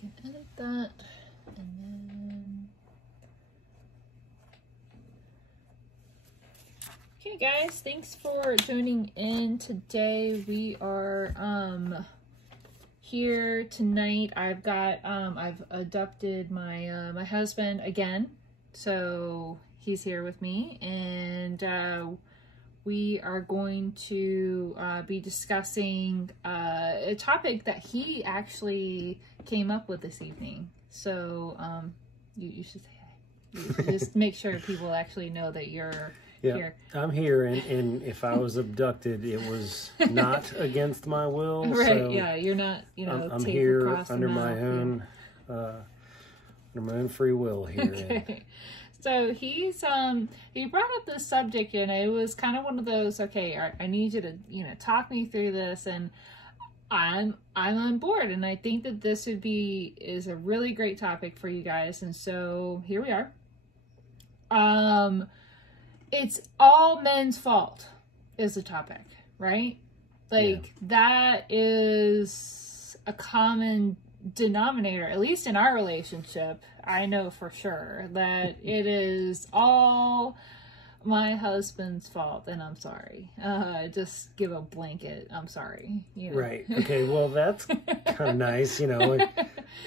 can edit that, and then... Okay, guys, thanks for joining in today. We are here tonight. I've got I've abducted my my husband again, so he's here with me, and we are going to be discussing a topic that he actually came up with this evening. So you should say hi. You should just make sure people actually know that you're here. I'm here, and if I was abducted, it was not against my will. Right? So yeah, you're not. You know, I'm here under my own free will here. Okay. So he's he brought up this subject, and it was kind of one of those, okay, I need you to, you know, talk me through this, and I'm on board, and I think that this is a really great topic for you guys, and so here we are. It's all men's fault is the topic, right? Like, that is a common denominator, at least in our relationship. I know for sure that it is all my husband's fault, and I'm sorry. Just give a blanket, I'm sorry. You know? Right. Okay, well, that's kind of nice, you know.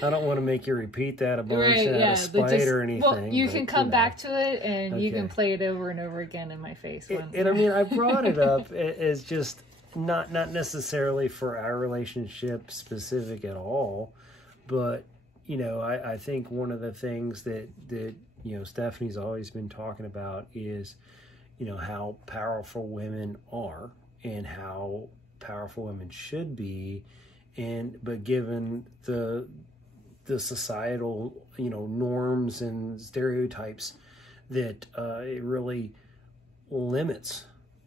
I don't want to make you repeat that a bunch out of spite or anything. Well, you can come back to it, and you can play it over and over again in my face. And I mean, I brought it up as just not necessarily for our relationship specific at all, but, you know, I think one of the things that you know, Stephanie's always been talking about is, you know, how powerful women are and how powerful women should be, but given the societal, you know, norms and stereotypes, that it really limits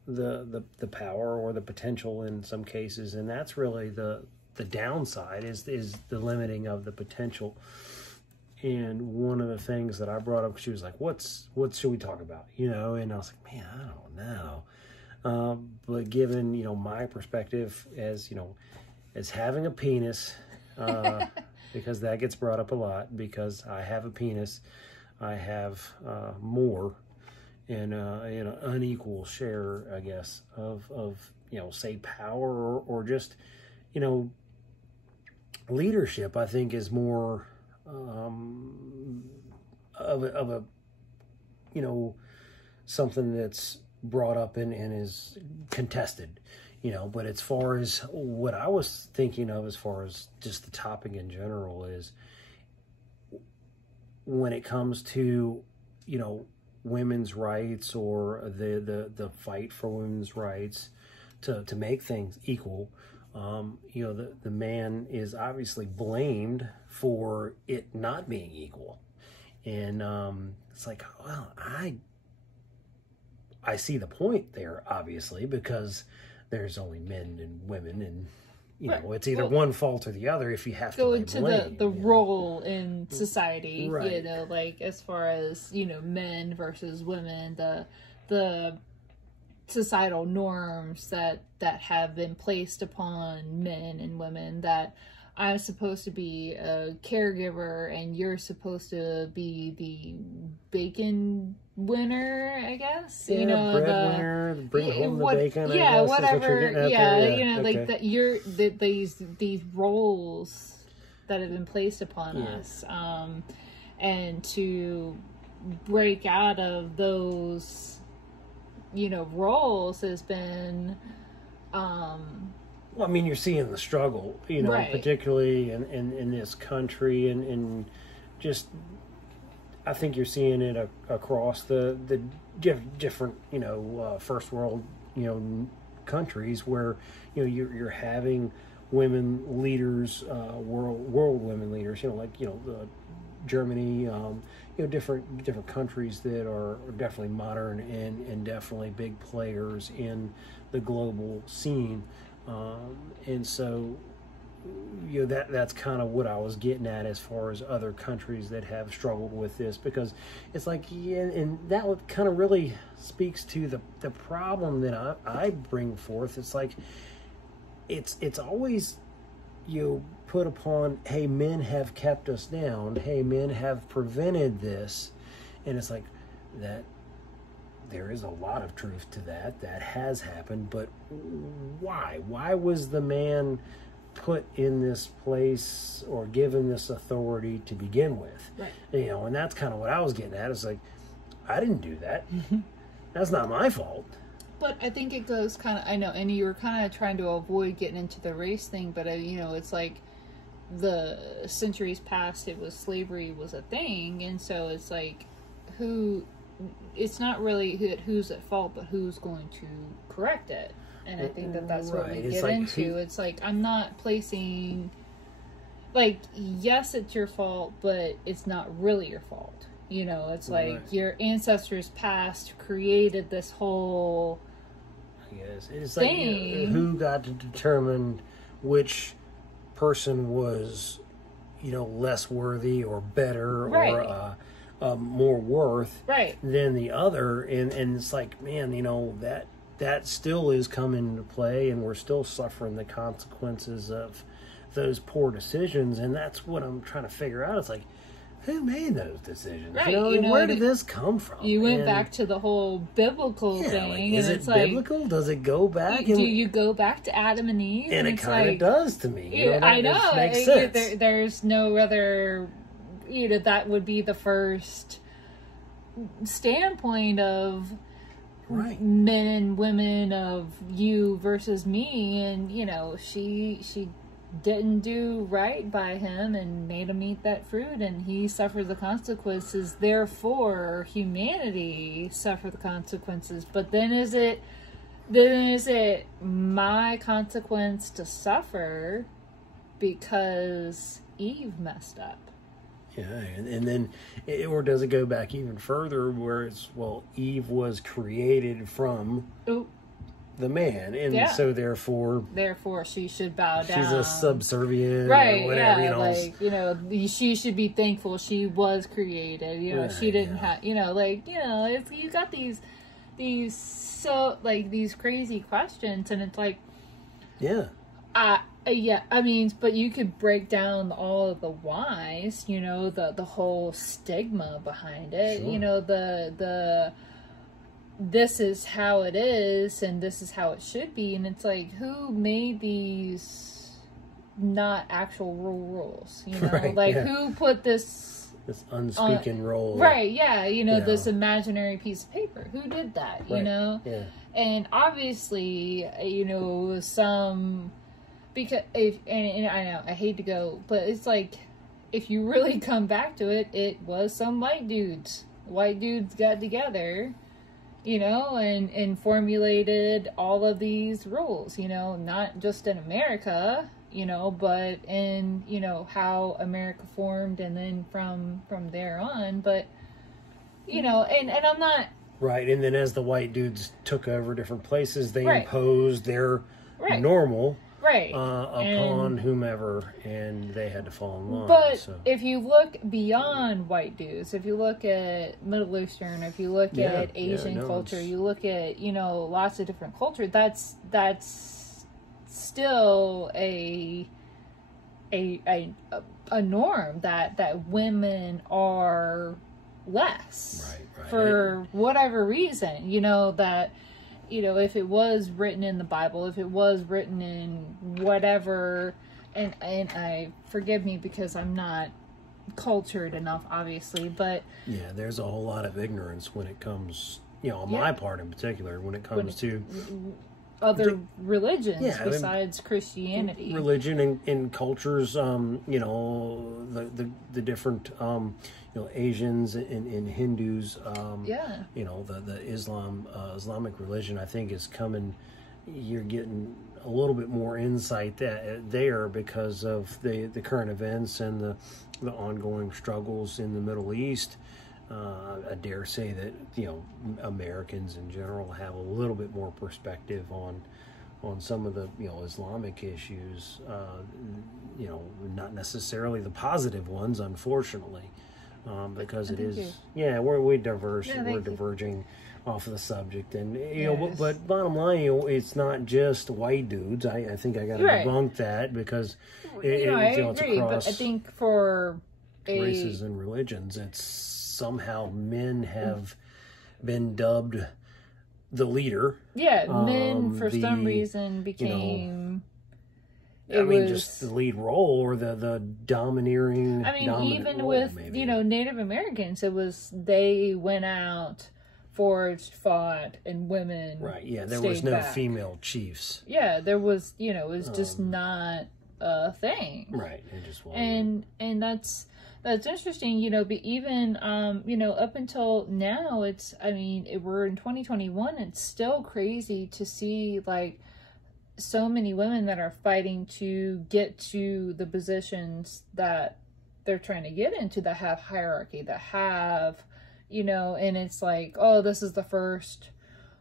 the power or the potential in some cases, and that's really the downside is the limiting of the potential. And one of the things that I brought up, she was like, what should we talk about? You know, and I was like, man, I don't know. But given, you know, my perspective as, you know, as having a penis, because that gets brought up a lot, because I have a penis, I have more and you know, unequal share, I guess, of you know, say power or just, you know, leadership. I think is more of a you know, something that's brought up and is contested, you know. But as far as what I was thinking of, as far as just the topic in general, is when it comes to, you know, women's rights or the fight for women's rights to make things equal. You know, the man is obviously blamed for it not being equal. And it's like, well, I see the point there, obviously, because there's only men and women, and, you know, it's either one fault or the other if you have to go lay into blame, the role in society, right. You know, like as far as, you know, men versus women, the societal norms that have been placed upon men and women, that I'm supposed to be a caregiver and you're supposed to be the bacon winner, I guess. Yeah, you know, breadwinner, bring home the bacon. Yeah, whatever. Yeah, you know, okay. Like that. These roles that have been placed upon us, and to break out of those, you know, roles has been. Well, I mean, you're seeing the struggle, you know, right. Particularly in this country, and just, I think you're seeing it across the different, you know, first world, you know, countries where, you know, you're having women leaders, world women leaders, you know, like, you know, Germany, you know, different countries that are definitely modern and definitely big players in the global scene. And so, you know, that's kind of what I was getting at as far as other countries that have struggled with this, because it's like, yeah, and that kind of really speaks to the problem that I bring forth. It's like, it's always, you put upon, hey, men have kept us down, hey, men have prevented this, and it's like that. There is a lot of truth to that. That has happened, but why? Why was the man put in this place or given this authority to begin with? Right. And that's kind of what I was getting at. It's like, I didn't do that. That's not my fault. But I think it goes kind of, I know, and you were kind of trying to avoid getting into the race thing, but it's like the centuries past, it was slavery was a thing, and so it's like, it's not really who's at fault, but who's going to correct it. And I think that's what we get into. It's like, I'm not placing, like, yes, it's your fault, but it's not really your fault. It's like your ancestors past created this whole it's thing. Like, who got to determine which person was, less worthy or better, right, or more worth, right, than the other, and it's like, man, that still is coming into play, and we're still suffering the consequences of those poor decisions, and that's what I'm trying to figure out. It's like, who made those decisions? Right. Where did this come from? You went back to the whole biblical thing. Like, is it biblical? Does it go back? Do you go back to Adam and Eve? And it kind of does to me. I know. Makes sense. There's no other, that would be the first standpoint of right, men and women, of you versus me. And, she didn't do right by him and made him eat that fruit, and he suffered the consequences. Therefore, humanity suffered the consequences. But then is it my consequence to suffer because Eve messed up? Yeah, and then, or does it go back even further where it's, well, Eve was created from the man, and so therefore she should bow down. She's a subservient, right? Or whatever, like she should be thankful she was created. Right, she didn't have, it's, you got these so like these crazy questions, and it's like, but you could break down all of the whys, the whole stigma behind it, sure. This is how it is, and this is how it should be, and it's like, who made these not actual rules? Right, who put this unspeaking role? Right, this imaginary piece of paper. Who did that? Right. Yeah. And obviously, some, because and I know I hate to go, but it's like, if you really come back to it, it was some white dudes. White dudes got together, and formulated all of these rules, not just in America, but in, how America formed, and then from there on. But, and I'm not... Right, and then as the white dudes took over different places, they right, imposed their normal... right, upon whomever, and they had to fall in line. But if you look beyond white dudes, if you look at Middle Eastern, if you look at Asian culture, you look at lots of different culture, that's still a norm that women are less, right, for whatever reason. That. If it was written in the Bible, if it was written in whatever, and I forgive me because I'm not cultured enough, obviously, but there's a whole lot of ignorance when it comes, on my part in particular, when it comes to other religions besides Christianity. Religion and cultures, the different, Asians and Hindus, the Islamic religion, I think, is coming. You're getting a little bit more insight there because of the current events and the ongoing struggles in the Middle East. I dare say that Americans in general have a little bit more perspective on some of the Islamic issues. Not necessarily the positive ones, unfortunately, because it is we're diverse. We're diverging off of the subject. And you know, Yes. but bottom line, you know, it's not just white dudes. I think I got to Right. debunk that, because I it's agree, across but I think for races and religions, it's somehow men have been dubbed the leader. men for some the, reason became. I mean, just the lead role, or the domineering. I mean, even role, with maybe. Native Americans, it was they went out, foraged, fought, and women. Right. Yeah. There was no back. female chiefs. Yeah, there was. It was just not a thing. Right. It just wasn't. And that's interesting. But even up until now, it's. I mean, we're in 2021. It's still crazy to see like so many women that are fighting to get to the positions that they're trying to get into, that have hierarchy, that have, and it's like, oh, this is the first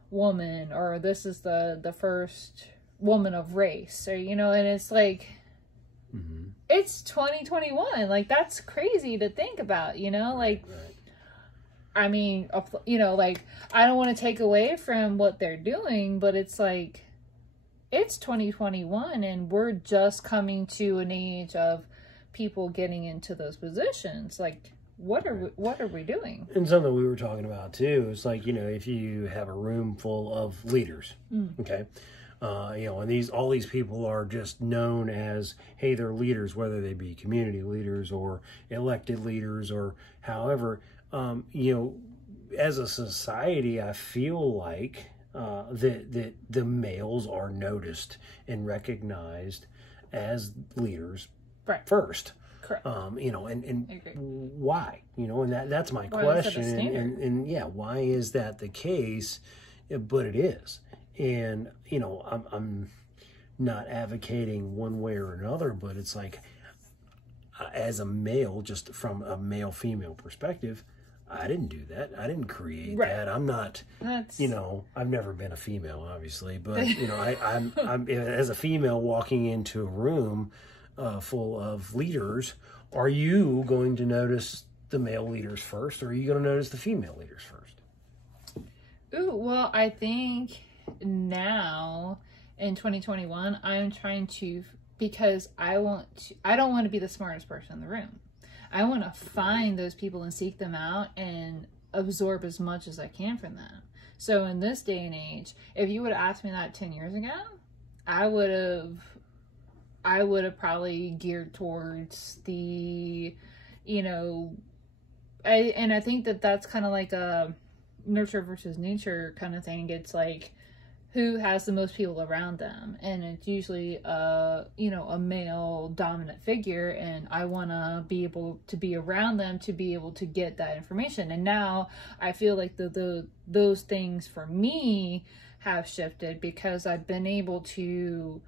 woman, or this is the first woman of race, or, and it's like, it's 2021. Like, that's crazy to think about, like, Right. I mean, like, I don't want to take away from what they're doing, but it's like, it's 2021 and we're just coming to an age of people getting into those positions. Like, what are we doing? And something we were talking about too is like, if you have a room full of leaders, okay, and all these people are just known as, hey, they're leaders, whether they be community leaders or elected leaders or however, as a society, I feel like that the males are noticed and recognized as leaders first. Correct. And why? And that's my Why question. is that a standard? And yeah, why is that the case? But it is. And I'm not advocating one way or another, but it's like, as a male, just from a male-female perspective, I didn't do that. I didn't create that. I'm not, I've never been a female, obviously, but I'm as a female walking into a room full of leaders, are you going to notice the male leaders first, or are you going to notice the female leaders first? Ooh, well, I think now in 2021, I'm trying to, because I don't want to be the smartest person in the room. I want to find those people and seek them out and absorb as much as I can from them. So in this day and age, if you would have asked me that 10 years ago, I would have probably geared towards the, I think that's kind of like a nurture versus nature kind of thing. It's like, who has the most people around them, and it's usually a male dominant figure, and I want to be able to be around them to be able to get that information. And now I feel like those things for me have shifted, because I've been able to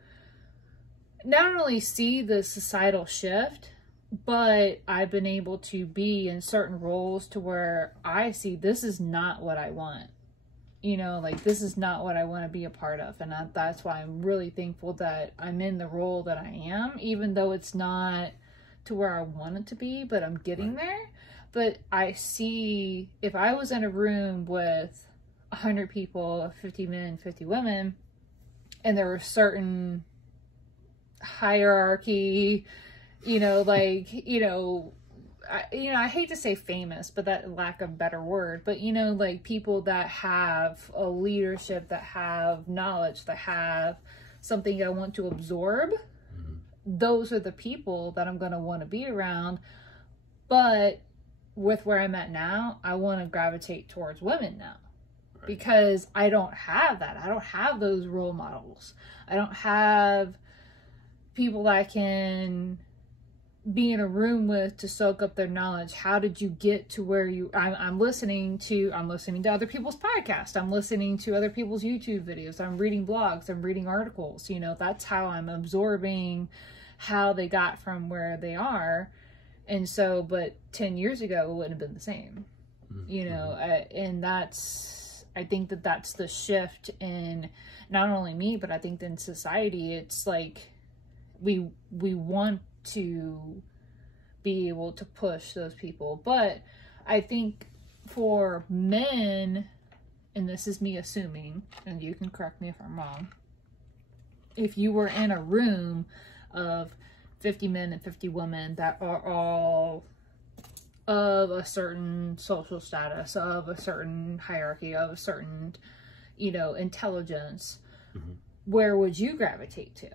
not only see the societal shift, but I've been able to be in certain roles to where I see this is not what I want. Like, this is not what I want to be a part of. And that's why I'm really thankful that I'm in the role that I am, even though it's not to where I want it to be, but I'm getting there. But I see, if I was in a room with 100 people, 50 men, 50 women, and there were certain hierarchy, I hate to say famous, but that lack of better word, but like people that have a leadership, that have knowledge, that have something I want to absorb, those are the people that I'm going to want to be around. But with where I'm at now, I want to gravitate towards women now, because I don't have that. I don't have those role models. I don't have people that I can be in a room with to soak up their knowledge. How did you get to where I'm listening to other people's podcasts. I'm listening to other people's YouTube videos. I'm reading blogs. I'm reading articles. That's how I'm absorbing how they got from where they are. And so, but 10 years ago, it wouldn't have been the same, and I think that's the shift in not only me, but I think in society. It's like, we want to be able to push those people. But I think for men, and this is me assuming, and you can correct me if I'm wrong, if you were in a room of 50 men and 50 women that are all of a certain social status, of a certain hierarchy, of a certain, you know, intelligence, where would you gravitate to?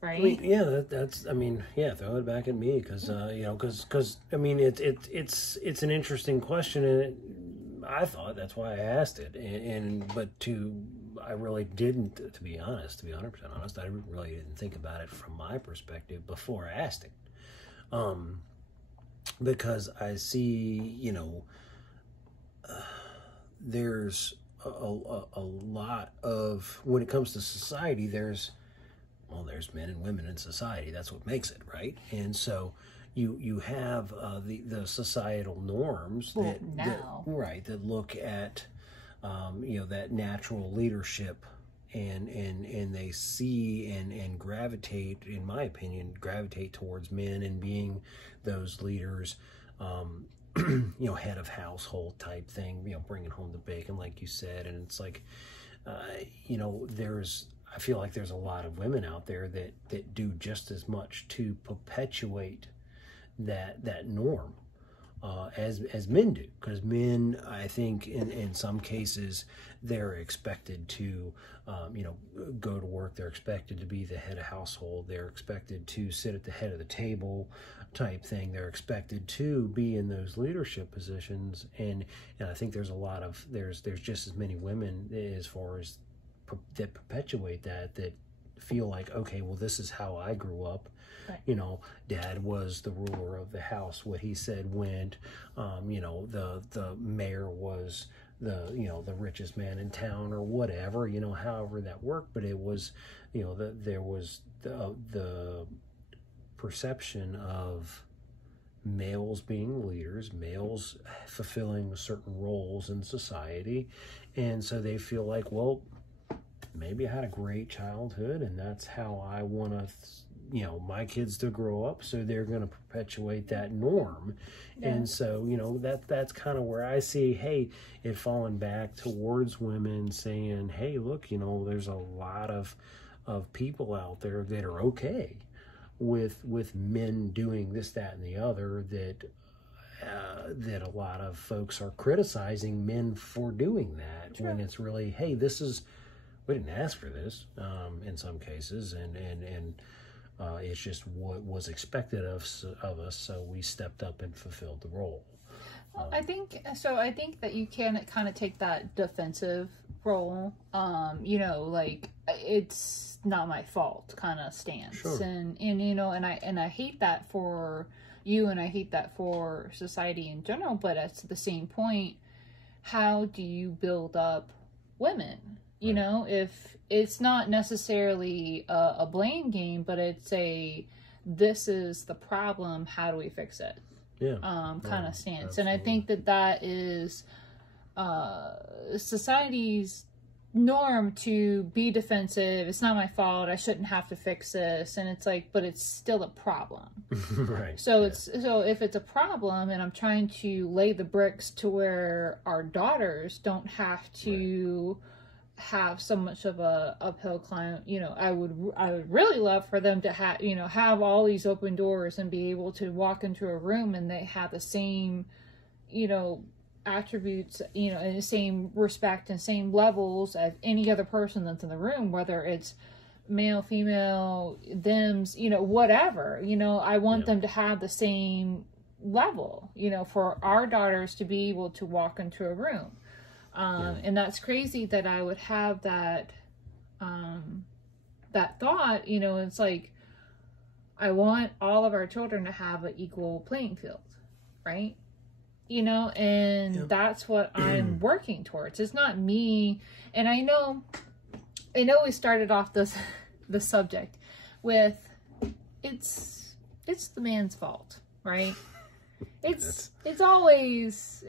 Right? I mean, yeah, that's. I mean, yeah, throw it back at me because you know, because I mean, it's an interesting question, and I thought that's why I asked it, but I really didn't, to be 100% honest, I really didn't think about it from my perspective before I asked it, because I see, you know, there's a lot of, when it comes to society, there's men and women in society. That's what makes it, right? And so you have the societal norms that look at you know, that natural leadership, and they see and gravitate, in my opinion, towards men and being those leaders, you know, head of household type thing, you know, bringing home the bacon, like you said. And it's like, you know, I feel like there's a lot of women out there that do just as much to perpetuate that norm as men do, because men, I think, in some cases, they're expected to, you know, go to work. They're expected to be the head of household. They're expected to sit at the head of the table, type thing. They're expected to be in those leadership positions, and I think there's just as many women as far as that perpetuate that feel like, okay, well, this is how I grew up. Right. You know, dad was the ruler of the house. What he said went. You know, the mayor was the richest man in town, or whatever, you know, however that worked. But it was, you know, there was the perception of males being leaders, males fulfilling certain roles in society, and so they feel like, well, maybe I had a great childhood, and that's how I want to, you know, my kids to grow up, so they're going to perpetuate that norm. Yeah. And so, you know, that's kind of where I see, hey, it falling back towards women, saying, hey, look, you know, there's a lot of people out there that are okay with men doing this, that, and the other, that a lot of folks are criticizing men for doing that. Sure. When it's really, hey, we didn't ask for this, in some cases, and it's just what was expected of us, so we stepped up and fulfilled the role. Well, I think that you can kind of take that defensive role, you know, like, it's not my fault kind of stance. Sure. And you know, and I hate that for you, and I hate that for society in general, but at the same point, how do you build up women? You know, if it's not necessarily a blame game, but it's this is the problem, how do we fix it? Yeah. Kind of stance. Absolutely. And I think that is society's norm, to be defensive. It's not my fault. I shouldn't have to fix this. And it's like, but it's still a problem. Right. So so if it's a problem, and I'm trying to lay the bricks to where our daughters don't have to have so much of a uphill climb, you know, I would really love for them to have all these open doors and be able to walk into a room and they have the same, you know, attributes, you know, and the same respect and same levels as any other person that's in the room, whether it's male, female, thems, you know, whatever, you know, I want them to have the same level, you know, for our daughters to be able to walk into a room. And that's crazy that I would have that thought, you know. It's like, I want all of our children to have an equal playing field, right? You know, and that's what I'm working towards. It's not me. And I know we started off the subject with, it's the man's fault, right? It's always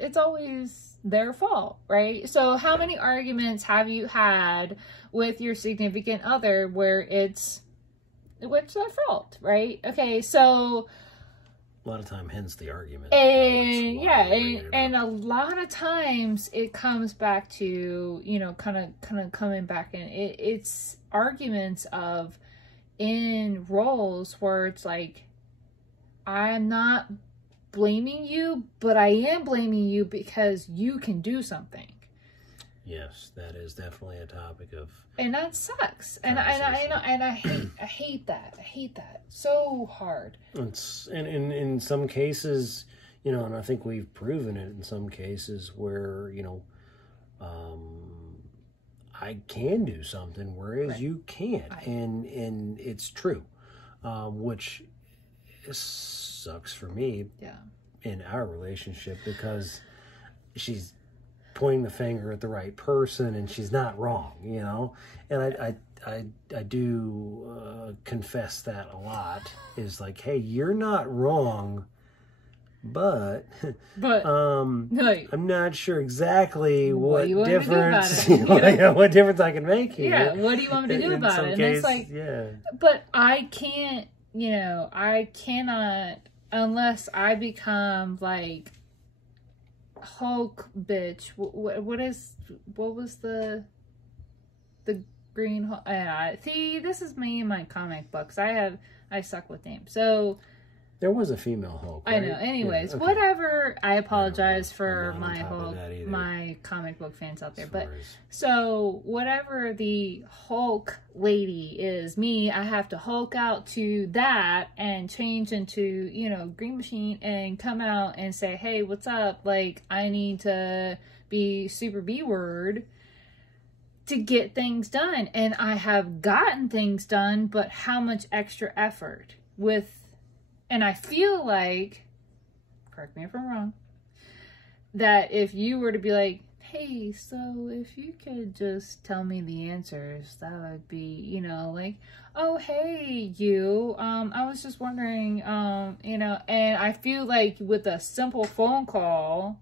their fault, right? So how many arguments have you had with your significant other where it's their fault, right? Okay, so, you know, and I know we started off the subject with, it's the man's fault, right? It's always their fault, right? So how many arguments have you had with your significant other where it's their fault, right? Okay, so, you know, and I know we started off the subject with, it's the man's fault, right? It's always their fault, right? So A lot of time, hence the argument. And yeah, and a lot of times it comes back to, you know, kind of coming back in. It's arguments of in roles where it's like, I'm not blaming you, but I am blaming you because you can do something. Yes, that is definitely a topic of, and that sucks. And I hate that. I hate that so hard. And in some cases, you know, and I think we've proven it in some cases where, you know, I can do something, whereas right. you can't, right. and it's true, which sucks for me. Yeah. In our relationship, because she's pointing the finger at the right person and she's not wrong, you know. And I do confess that a lot, is like, hey, you're not wrong, but I'm not sure exactly what difference what difference I can make here. Yeah, what do you want me to do about it? And it's like, yeah, but I can't, you know, I cannot, unless I become like Hulk bitch. What was the green Hulk? See, this is me in my comic books. I suck with names. So there was a female Hulk, right? I know. Anyways, yeah, okay. Whatever. I apologize for my Hulk, my comic book fans out there. But so whatever the Hulk lady is, me, I have to Hulk out to that and change into, you know, Green Machine and come out and say, hey, what's up? Like, I need to be super B-word to get things done. And I have gotten things done, but how much extra effort with. And I feel like, correct me if I'm wrong, that if you were to be like, hey, so if you could just tell me the answers, that would be, you know, like, oh, hey, you, I was just wondering, you know, and I feel like with a simple phone call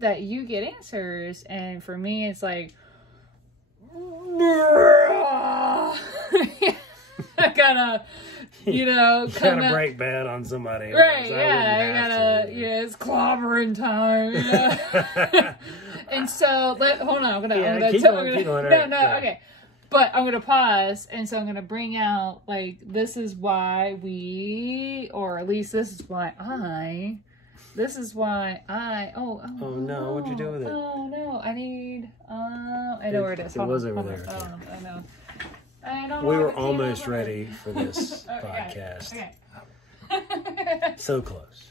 that you get answers. And for me, it's like, I gotta, you know, you gotta break bad on somebody. Right, yeah, I gotta, yeah, it's clobbering time. You know? And so, hold on, I'm gonna keep going, okay. But I'm gonna pause, and so I'm gonna bring out, like, this is why we, or at least this is why I, oh no, what'd you do with it? Oh no, I need, I know where it is. It was over there. Oh, I know. We were almost ready for this podcast. Okay. So close.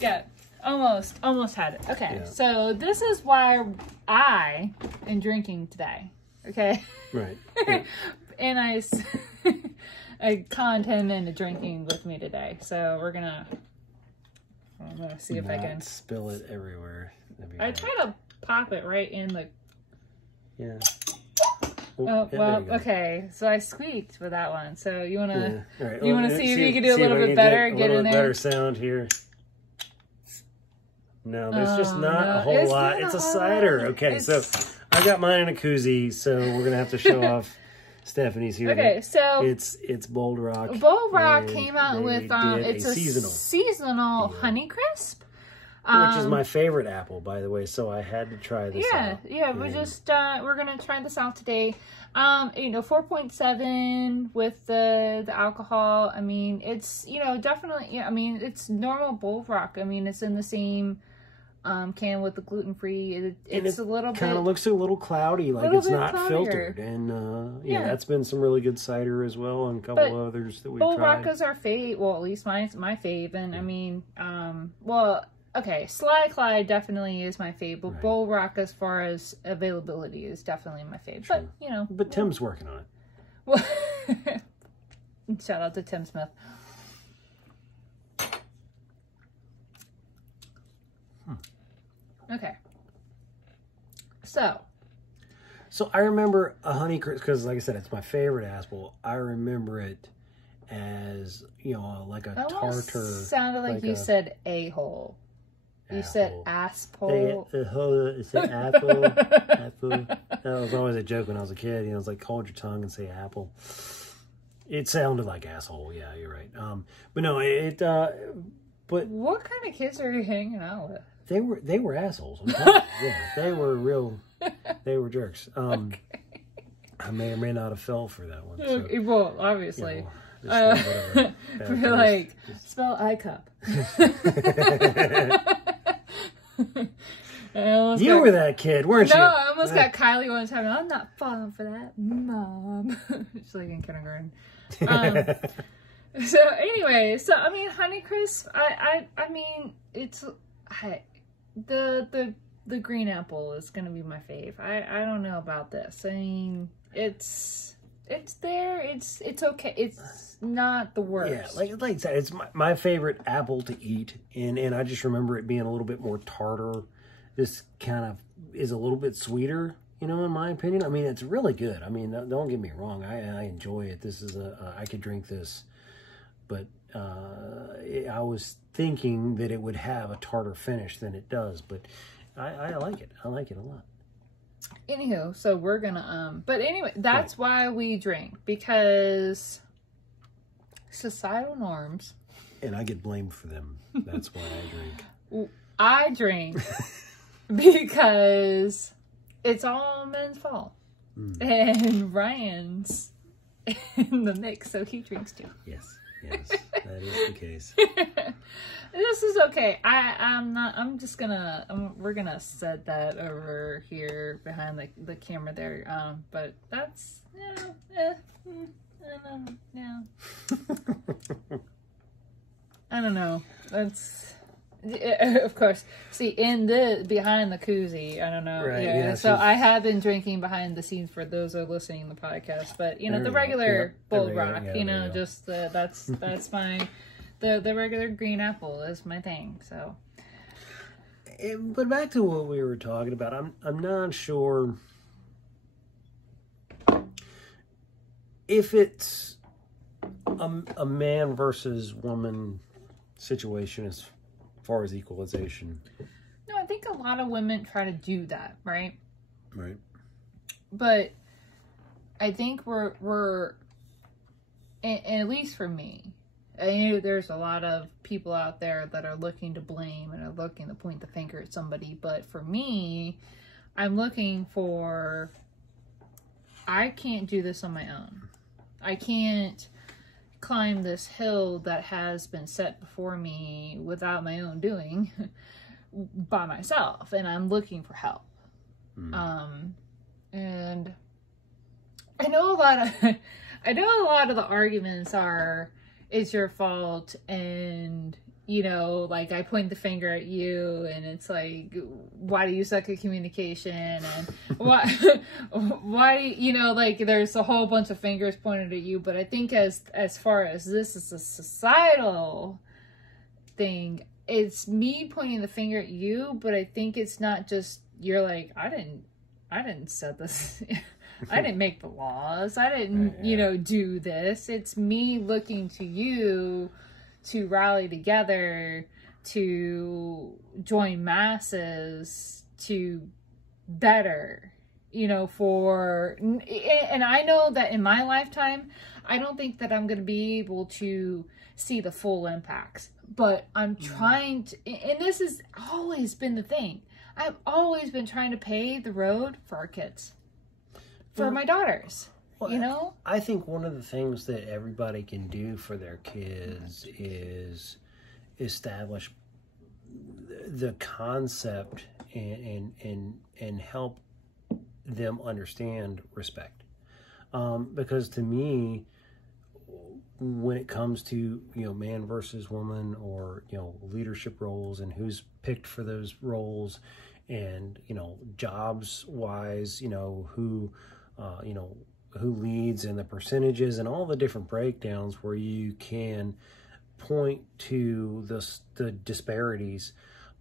Yeah, almost had it. Okay, yeah. So this is why I am drinking today. Okay. Right. Yeah. And I conned him into drinking with me today. So I'm gonna see if I can spill it everywhere. I try to pop it right in the. Yeah. Oh, well, okay. So I squeaked with that one. So you wanna you wanna see if you can do a little bit better? Get in there. Better sound here. No, there's just not a whole lot. It's a cider. Okay, so I got mine in a koozie, so we're gonna have to show off Stephanie's here. Okay, so it's Bold Rock. Bold Rock came out with it's a seasonal Honey Crisp. Which is my favorite apple, by the way, so I had to try this out. Yeah, we're gonna try this out today. You know, 4.7 with the alcohol. I mean, it's, you know, definitely, yeah, I mean, it's normal Bold Rock. I mean, it's in the same can with the gluten-free. It's a little bit, kind of looks a little cloudy, like it's not filtered. And yeah, that's been some really good cider as well, and a couple others that we've tried. Bold Rock is our fave. Well, at least my fave. And I mean, well, okay, Sly Clyde definitely is my fave, but Bold Rock, as far as availability, is definitely my fave. But, you know. But Tim's working on it. Well, shout out to Tim Smith. Okay. So I remember a Honey Crisp, because like I said, it's my favorite apple. I remember it as, you know, like a tartar. Sounded like you said a-hole. You said asshole. It's an apple. Apple. That was always a joke when I was a kid. You know, it's like, hold your tongue and say apple. It sounded like asshole. Yeah, you're right. But no, but what kind of kids are you hanging out with? they were assholes. I'm telling you. Yeah, they were jerks. Okay. I may or may not have fell for that one. So, Well, obviously. you know, We're like, spell ICUP. You were that kid, weren't you? No, I almost got Kylie one time. I'm not falling for that, Mom. She's like in kindergarten. So anyway, I mean, Honeycrisp. I mean, the green apple is gonna be my fave. I don't know about this. I mean, it's there. It's okay. It's not the worst. Yeah, like I said, it's my favorite apple to eat, and I just remember it being a little bit more tartar. This kind of is a little bit sweeter, you know, in my opinion. I mean, it's really good. I mean, don't get me wrong. I enjoy it. This is I could drink this, but I was thinking that it would have a tartar finish than it does, but I like it. I like it a lot. Anywho, so we're gonna but anyway, that's why we drink, because societal norms. And I get blamed for them. That's why I drink. I drink because it's all men's fault. And Ryan's in the mix, so he drinks too. Yes, that is the case. This is okay. We're gonna set that over here behind the camera there. But that's, I don't know. That's, of course. See, behind the koozie, I don't know. Right, yeah. So I have been drinking behind the scenes for those who are listening to the podcast, but the regular Bold Rock, just that's fine. The regular green apple is my thing. So, but back to what we were talking about, I'm not sure if it's a man versus woman situation as far as equalization. No, I think a lot of women try to do that, right? Right. But I think we're and at least for me, I know there's a lot of people out there that are looking to blame and are looking to point the finger at somebody, but for me, I'm looking for, I can't do this on my own. I can't climb this hill that has been set before me without my own doing by myself, and I'm looking for help. And I know a lot of the arguments are, it's your fault, and like I point the finger at you, and it's like, why do you suck at communication, and why like there's a whole bunch of fingers pointed at you. But I think as far as this is a societal thing, it's me pointing the finger at you, but I think it's not just, you're like, I didn't set this. I didn't make the laws. I didn't, do this. It's me looking to you to rally together, to join masses, to better, and I know that in my lifetime, I don't think that I'm going to be able to see the full impacts, but I'm trying to, and this has always been the thing. I've always been trying to pave the road for our kids. For my daughters, I think one of the things that everybody can do for their kids is establish the concept and help them understand respect. Because to me, when it comes to, man versus woman, or, leadership roles and who's picked for those roles, and, jobs wise, who leads, and the percentages and all the different breakdowns where you can point to the disparities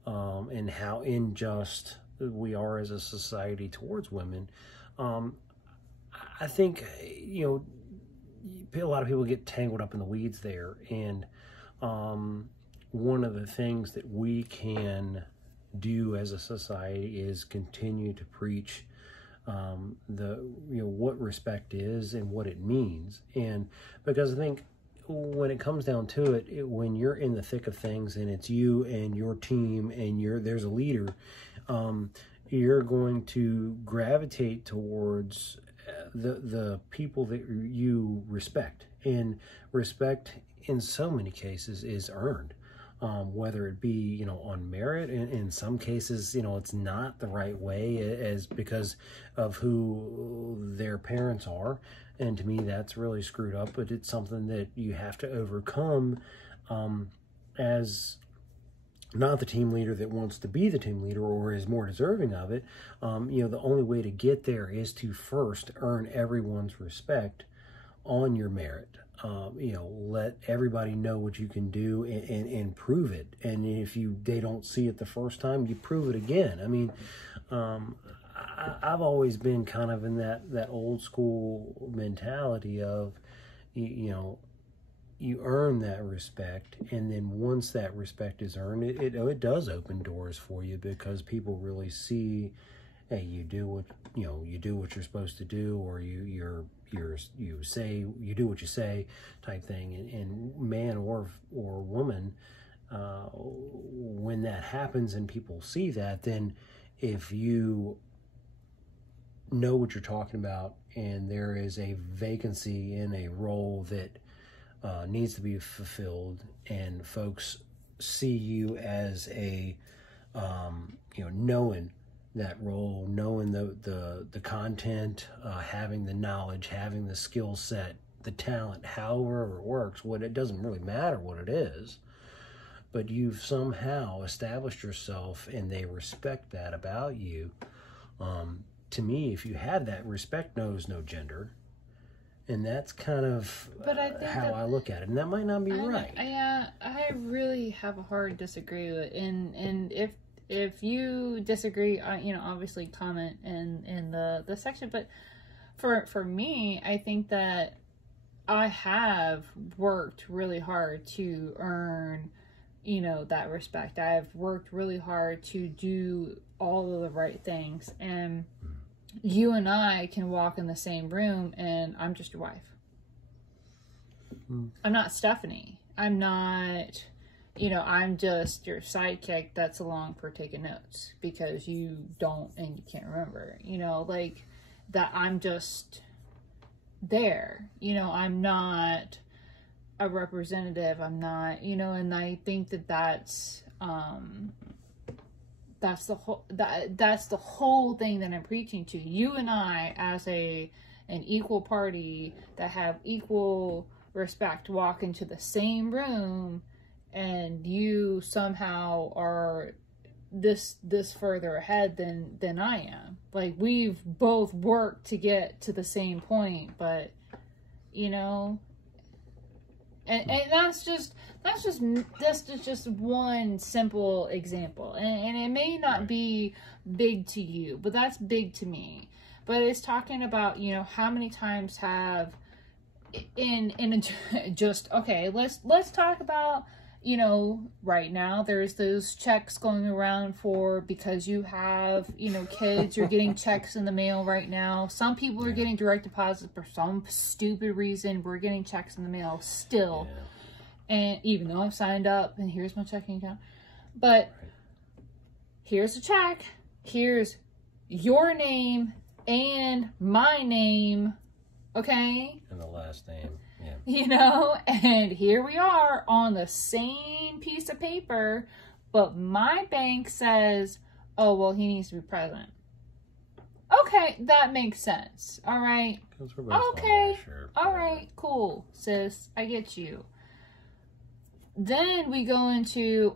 and how unjust we are as a society towards women. I think, a lot of people get tangled up in the weeds there. And one of the things that we can do as a society is continue to preach what respect is and what it means. And because I think when it comes down to it, when you're in the thick of things and it's you and your team and there's a leader, you're going to gravitate towards the people that you respect. And respect in so many cases is earned. Whether it be, on merit, in some cases, it's not the right way as because of who their parents are. And to me, that's really screwed up, but it's something that you have to overcome as not the team leader that wants to be the team leader or is more deserving of it. The only way to get there is to first earn everyone's respect on your merit. Let everybody know what you can do and prove it. And if they don't see it the first time, you prove it again. I mean, I've always been kind of in that old school mentality of, you earn that respect, and then once that respect is earned, it does open doors for you because people really see, hey, you do what you're supposed to do, or you do what you say, type thing. And man or woman, when that happens and people see that, then if you know what you're talking about and there is a vacancy in a role that needs to be fulfilled, and folks see you as a knowing that role, knowing the content, having the knowledge, having the skill set, the talent, however it works, it doesn't really matter what it is, but you've somehow established yourself and they respect that about you. To me, if you have that, respect knows no gender. And that's kind of how I look at it. And that might not be right. I really have a hard disagree with it. And if you disagree, obviously comment in the section. But for me, I think that I have worked really hard to earn, that respect. I've worked really hard to do all of the right things. And you and I can walk in the same room and I'm just your wife. I'm not Stephanie. I'm not, I'm just your sidekick that's along for taking notes because you don't and you can't remember, like that. I'm just there, I'm not a representative. I'm not, and I think that's the whole thing that I'm preaching to. You and I, as an equal party that have equal respect, walk into the same room, and you somehow are this further ahead than I am. Like, we've both worked to get to the same point, but and that's just one simple example, and it may not be big to you, but that's big to me. But it's talking about, how many times have let's talk about, right now there's those checks going around because you have, kids, you're getting checks in the mail right now. Some people are getting direct deposits for some stupid reason. We're getting checks in the mail still. Yeah. And even though I've signed up and here's my checking account, but here's a check, here's your name and my name, okay? And the last name, yeah. And here we are on the same piece of paper, but my bank says, oh, well, he needs to be present. Okay, that makes sense. All right. Okay. All right, cool, sis. I get you. Then we go into,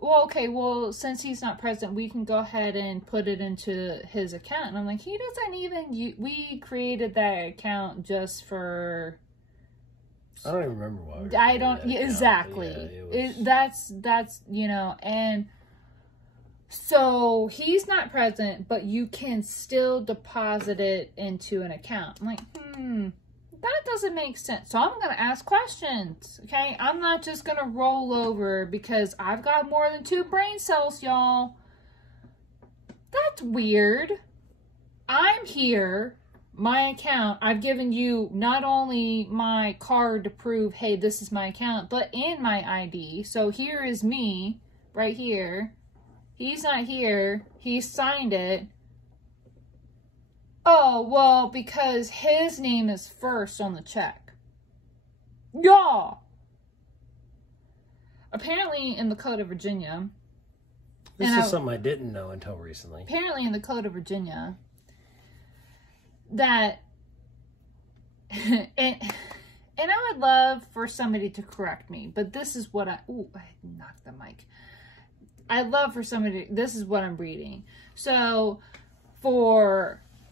since he's not present, we can go ahead and put it into his account. And I'm like, he doesn't even, we created that account just for... I don't even remember why. I don't, exactly. Yeah, that's, and so he's not present, but you can still deposit it into an account. I'm like, that doesn't make sense. So I'm going to ask questions, okay? I'm not just going to roll over because I've got more than 2 brain cells, y'all. That's weird. I'm here, my account, I've given you not only my card to prove, hey, this is my account, but and my ID. So here is me, right here. He's not here. He signed it. Oh, well, because his name is first on the check. Yeah. Apparently in the Code of Virginia. This is something I didn't know until recently. Apparently in the Code of Virginia, that, and I would love for somebody to correct me, but this is what I knocked the mic. I'd love for somebody, this is what I'm reading. So,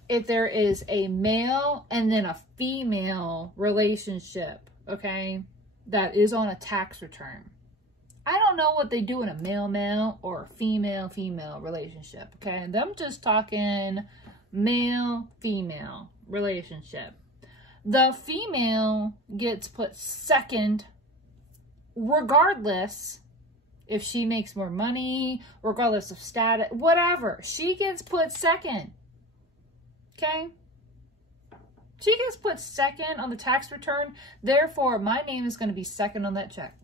if there is a male and then a female relationship, okay, that is on a tax return. I don't know what they do in a male-male or female-female relationship, okay? I'm just talking male-female relationship. The female gets put second regardless if she makes more money, regardless of status, whatever. She gets put second, okay? She gets put second on the tax return. Therefore, my name is going to be second on that check.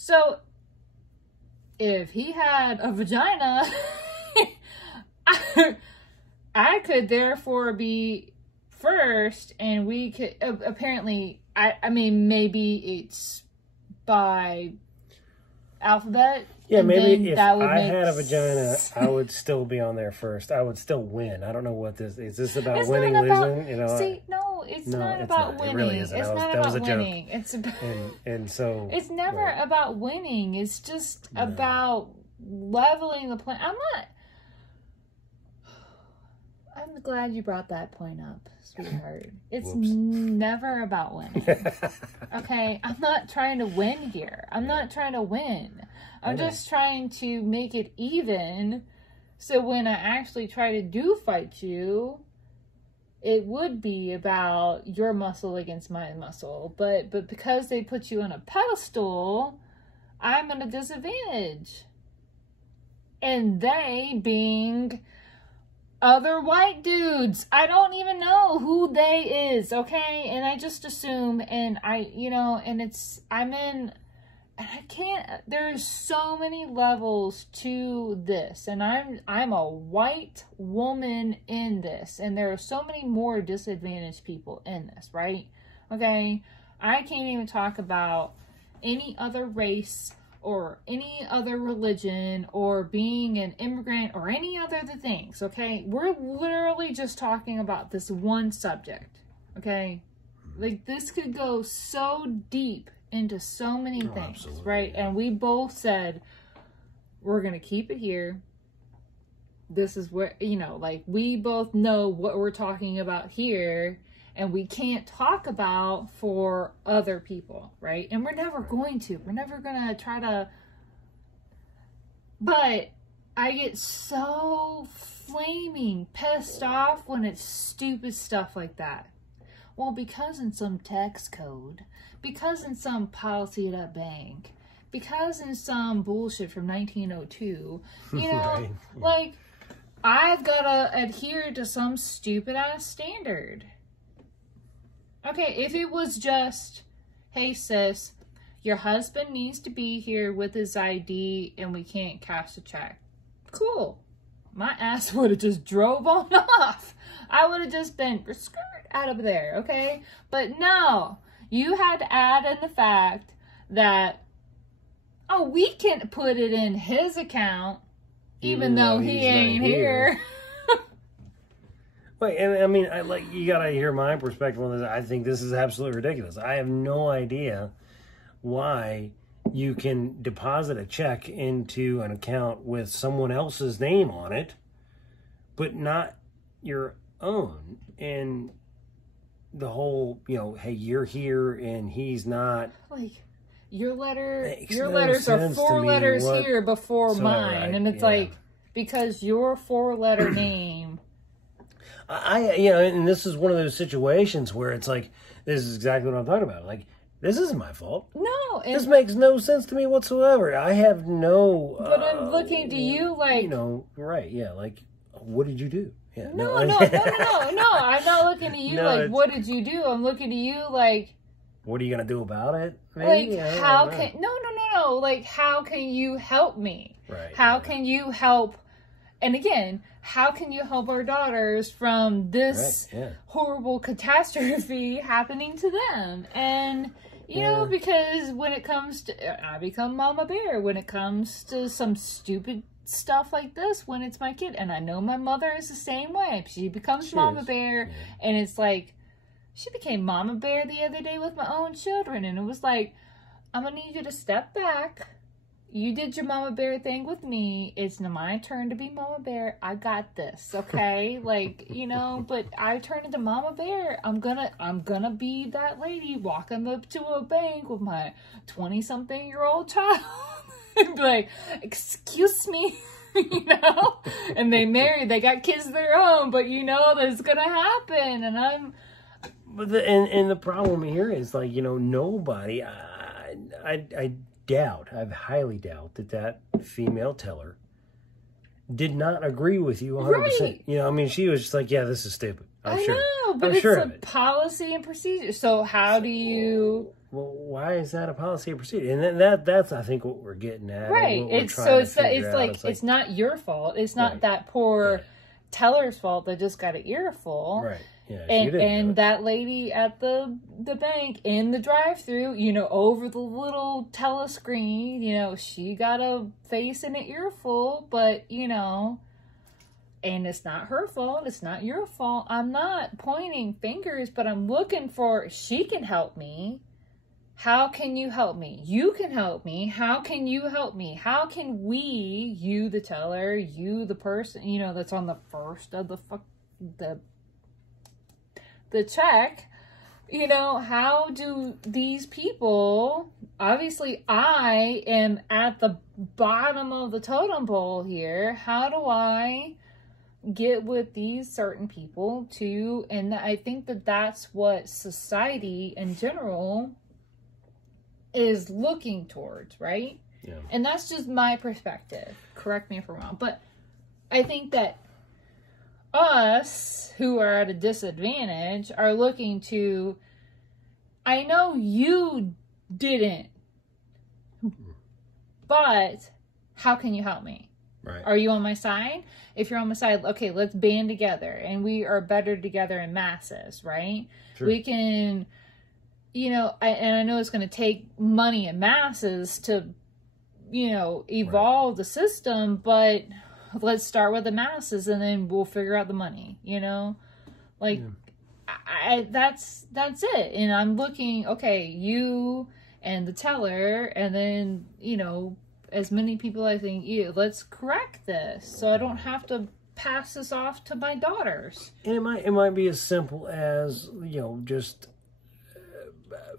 So, if he had a vagina, I could therefore be first, and we could, apparently, I mean, maybe it's by alphabet. Yeah, maybe if I had a vagina, I would still be on there first. I would still win. I don't know what this is. This about winning, losing? You know, see, no, it's not about winning. It really isn't. It's not about winning. It's about, and so it's never about winning. It's just about leveling the plane. I'm glad you brought that point up, sweetheart. It's never about winning. Okay? I'm not trying to win here. I'm not trying to win. I'm just trying to make it even, so when I actually try to fight you, it would be about your muscle against my muscle. But because they put you on a pedestal, I'm at a disadvantage. And they being other white dudes. I don't even know who they is, okay? And I just assume, and I can't, there's so many levels to this, and I'm a white woman in this, and there are so many more disadvantaged people in this, right? Okay? I can't even talk about any other race or any other religion or being an immigrant or any other things, okay? We're literally just talking about this one subject, okay? Like, this could go so deep into so many things, right? And we both said, we're going to keep it here. This is where, like, we both know what we're talking about here, and we can't talk about for other people, right? And we're never going to. We're never going to try to. But I get so flaming pissed off when it's stupid stuff like that. Well, because in some tax code, because in some policy at a bank, because in some bullshit from 1902, right. Like, I've got to adhere to some stupid ass standard. Okay, if it was just, hey sis, your husband needs to be here with his ID and we can't cash a check. Cool. My ass would have just drove on off. I would have just been skirt out of there, okay? But no, you had to add in the fact that, oh, we can put it in his account even though he ain't here. Wait, and I mean, you gotta hear my perspective on this. I think this is absolutely ridiculous. I have no idea why you can deposit a check into an account with someone else's name on it, but not your own. And the whole, hey, you're here and he's not. Like, your letters are 4 letters here before mine, and it's like, because your 4-letter name. And this is one of those situations where it's like, this is exactly what I'm talking about. Like, this isn't my fault. No. This makes no sense to me whatsoever. I have no... But I'm looking to you like... right, yeah, like, what did you do? Yeah, no. I'm not looking at you No, like, it's- what did you do? I'm looking at you like, what are you gonna do about it? Maybe? like, I don't how know. can, no. Like, how can you help me? Right. How right. can you help? And again, how can you help our daughters from this Right, yeah. horrible catastrophe happening to them? And, you know, because when it comes to, I become Mama Bear when it comes to some stupid stuff like this when it's my kid. And I know my mother is the same way. She becomes She Mama is. Bear, Yeah. and it's like, she became Mama Bear the other day with my own children. And it was like, I'm going to need you to step back. You did your Mama Bear thing with me. It's my turn to be Mama Bear. I got this, okay? Like, you know, but I turn into Mama Bear. I'm gonna be that lady walking up to a bank with my 20-something-year-old child. And be like, excuse me, you know? And they married, they got kids of their own, but you know that's gonna happen. And I'm... But and the problem here is, like, you know, nobody, I doubt, I highly doubt that female teller did not agree with you 100%. Right. You know, I mean, she was just like, yeah, this is stupid. I'm sure. know, but I'm it's sure a of it. policy and procedure. So how do you... Well, why is that a policy or procedure? And that's I think what we're getting at. Right. What we're It's trying so to it's that figure it's out. like it's not your fault. It's not Right. that poor Right. teller's fault that just got an earful. Right. Yeah. she And didn't do and it. that lady at the bank in the drive-through, you know, over the little telescreen, you know, she got a face and an earful, but you know, and it's not her fault. It's not your fault. I'm not pointing fingers, but I'm looking for, she can help me. How can you help me? You can help me. How can you help me? How can we, you the teller, you the person, you know, that's on the first of the check, you know, how do these people, obviously I am at the bottom of the totem pole here. How do I get with these certain people to, and I think that that's what society in general is looking towards, right? Yeah. And that's just my perspective. Correct me if I'm wrong. But I think that us who are at a disadvantage are looking to, I know you didn't, but how can you help me? Right. Are you on my side? If you're on my side, okay, let's band together and we are better together in masses, right? Sure. We can, you know, and I know it's going to take money and masses to, you know, evolve the system, but let's start with the masses and then we'll figure out the money, you know? Like, that's it. And I'm looking, okay, you and the teller, and then, you know, as many people I think, yeah, let's correct this so I don't have to pass this off to my daughters. And it might be as simple as, you know, just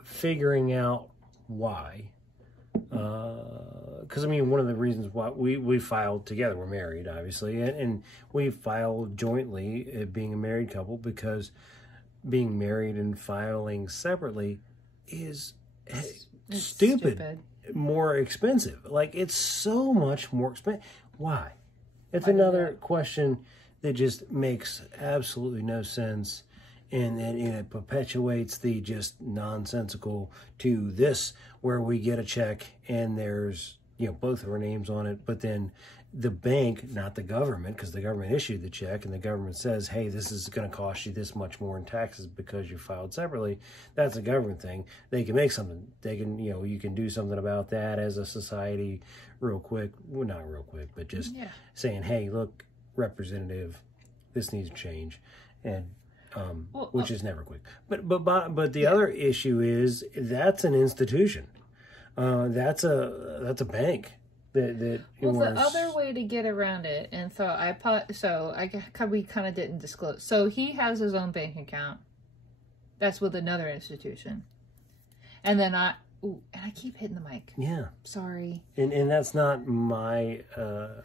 figuring out why. Because I mean, one of the reasons why we filed together, we're married, obviously, and we filed jointly, being a married couple, because being married and filing separately is stupid. More expensive. Like, it's so much more expensive. Why? It's another question that just makes absolutely no sense, and it perpetuates the just nonsensical to this, where we get a check and there's, you know, both of our names on it, but then the bank, not the government, because the government issued the check and the government says, hey, this is going to cost you this much more in taxes because you filed separately. That's a government thing. They can make something. They can, you know, you can do something about that as a society real quick. Well, not real quick, but just saying, hey, look, representative, this needs to change. And which is never quick. But the other issue is that's an institution. That's a bank. The other way to get around it, and we kind of didn't disclose. So he has his own bank account. That's with another institution, and then I keep hitting the mic. Yeah. Sorry. And that's not my.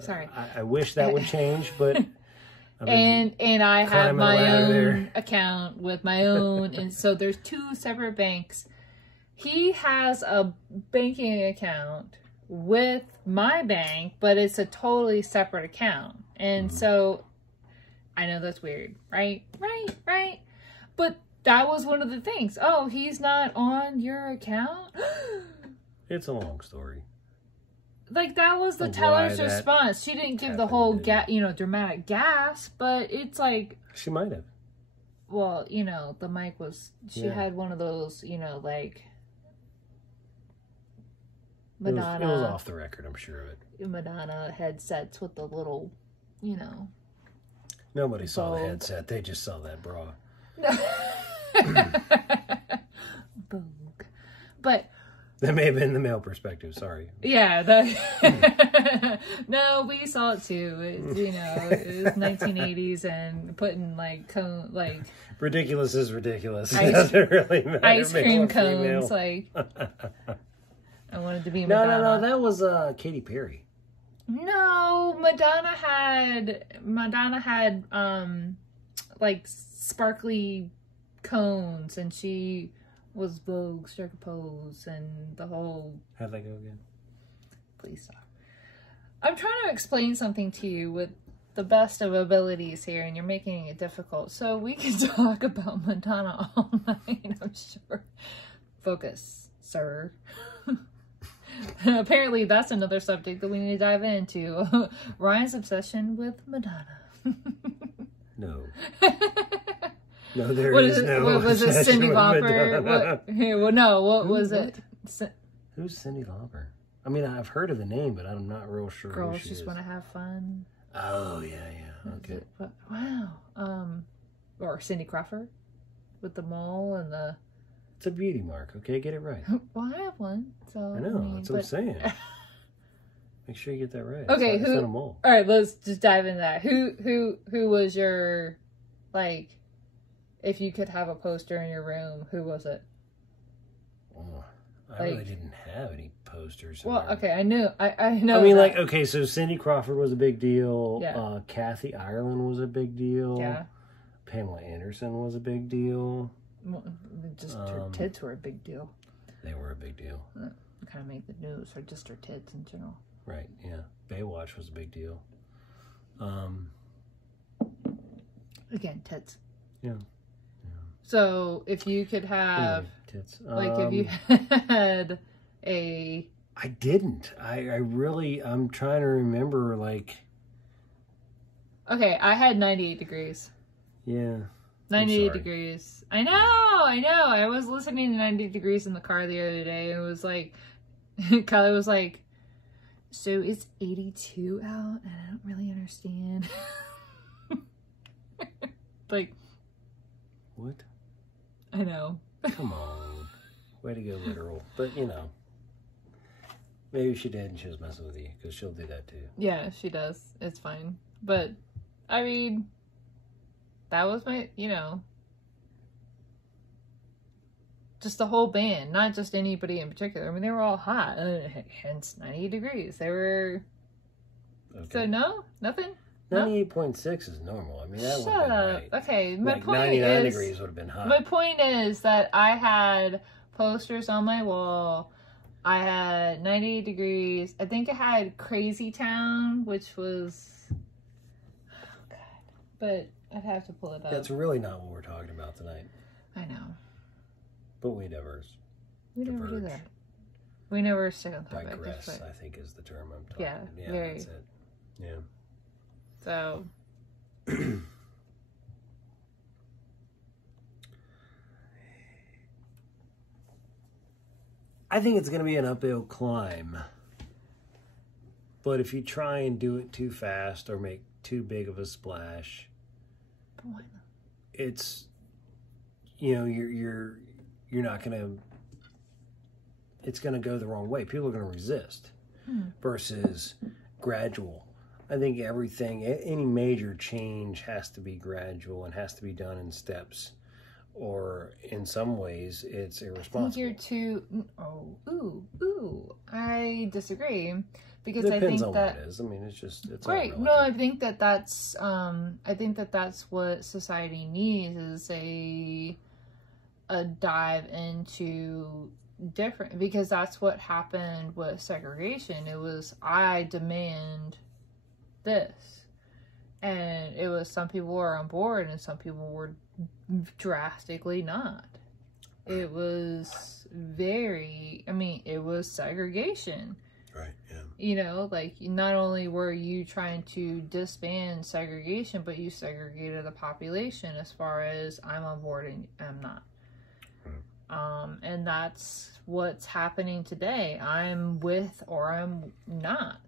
Sorry. I wish that would change, but. I And I have my own there. account with my own, and so there's two separate banks. He has a banking account with my bank, but it's a totally separate account. And so I know that's weird, right? Right. But that was one of the things. Oh, he's not on your account? It's a long story. Like, that was the Like, teller's why that response. She didn't give the happened, whole, and- dramatic gasp, but it's like, She might have. well, the mic was, she Yeah. had one of those, like, It was Madonna, off the record, I'm sure of it. Madonna headsets with the little, Nobody saw the Vogue. headset. They just saw that bra. Vogue. But, That may have been the male perspective. Sorry. yeah, no, we saw it too. It was 1980s and putting like cone, like Ridiculous is ridiculous. It Ice- doesn't really matter. ice male cream or female. cones. Like, I wanted to be No, Madonna. that was Katy Perry. No, Madonna had like sparkly cones, and she was Vogue, struck a pose, and the whole. How'd that go again? Please stop. I'm trying to explain something to you with the best of abilities here, and you're making it difficult. So we can talk about Madonna all night, I'm sure. Focus, sir. Apparently, that's another subject that we need to dive into. Ryan's obsession with Madonna. No. No, there What is is it? no. What was it? obsession Cindy with Lauper? Madonna. What Who? was it? Who's Cindy Lauper? I mean, I've heard of the name, but I'm not real sure. Girls who she just is. want to have fun. Oh yeah. Okay. Wow. Or Cindy Crawford with the mole and the. It's a beauty mark. Okay, get it right. Well, I have one, so I know. That's what I'm saying. Make sure you get that right. Okay, it's not a mole. All right, let's just dive into that. Who was your, like, if you could have a poster in your room, who was it? Oh, I Like- really didn't have any posters. in Well, there. okay, I know. I know. I mean, that. like, okay, so Cindy Crawford was a big deal. Yeah. Kathy Ireland was a big deal. Yeah. Pamela Anderson was a big deal. Well, just her tits were a big deal. They were a big deal. Kind of made the news, or just her tits in general. Right, yeah. Baywatch was a big deal. Again, tits. Yeah. So if you could have, Anyway, tits. like, if you had a, I didn't. I really, I'm trying to remember, like, okay, I had 98 degrees. yeah. 98 sorry. degrees. I know. I was listening to 90 degrees in the car the other day, and it was like, Kylie was like, so it's 82 out, and I don't really understand. Like, What? I know. Come on. Way to go literal. But, you know. Maybe she did and she was messing with you, because she'll do that too. Yeah, she does. It's fine. But, I mean, that was my, just the whole band, not just anybody in particular. I mean, they were all hot, hence 90 degrees. They were, Okay. so no? Nothing? No? 98.6 is normal. I mean, that would Shut have been up. right. Okay, my Like point 99 is, degrees would have been hot. my point is that I had posters on my wall. I had 98 degrees. I think I had Crazy Town, which was, oh God, but I'd have to pull it up. That's really not what we're talking about tonight. I know. But we diverse. We never do Diverge. that. We never stick on topic. Digress, That's right. I think, is the term I'm talking Yeah, Yeah, very. that's it. Yeah. So, I think it's going to be an uphill climb. But if you try and do it too fast or make too big of a splash, but why not? it's, you're not going to, it's going to go the wrong way. People are going to resist versus gradual. I think everything, any major change has to be gradual and has to be done in steps, or in some ways it's I think irresponsible. you're too. I disagree because Depends I think on that. what it is. I mean, it's Right. all No, I relative. think that's what society needs is a dive into different, because that's what happened with segregation. It was, I demand this, And it was, some people were on board and some people were drastically not. It was very, I mean, it was segregation. Right, yeah. You know, like, not only were you trying to disband segregation, but you segregated the population as far as I'm on board and I'm not. Right. And that's what's happening today. I'm with or I'm not.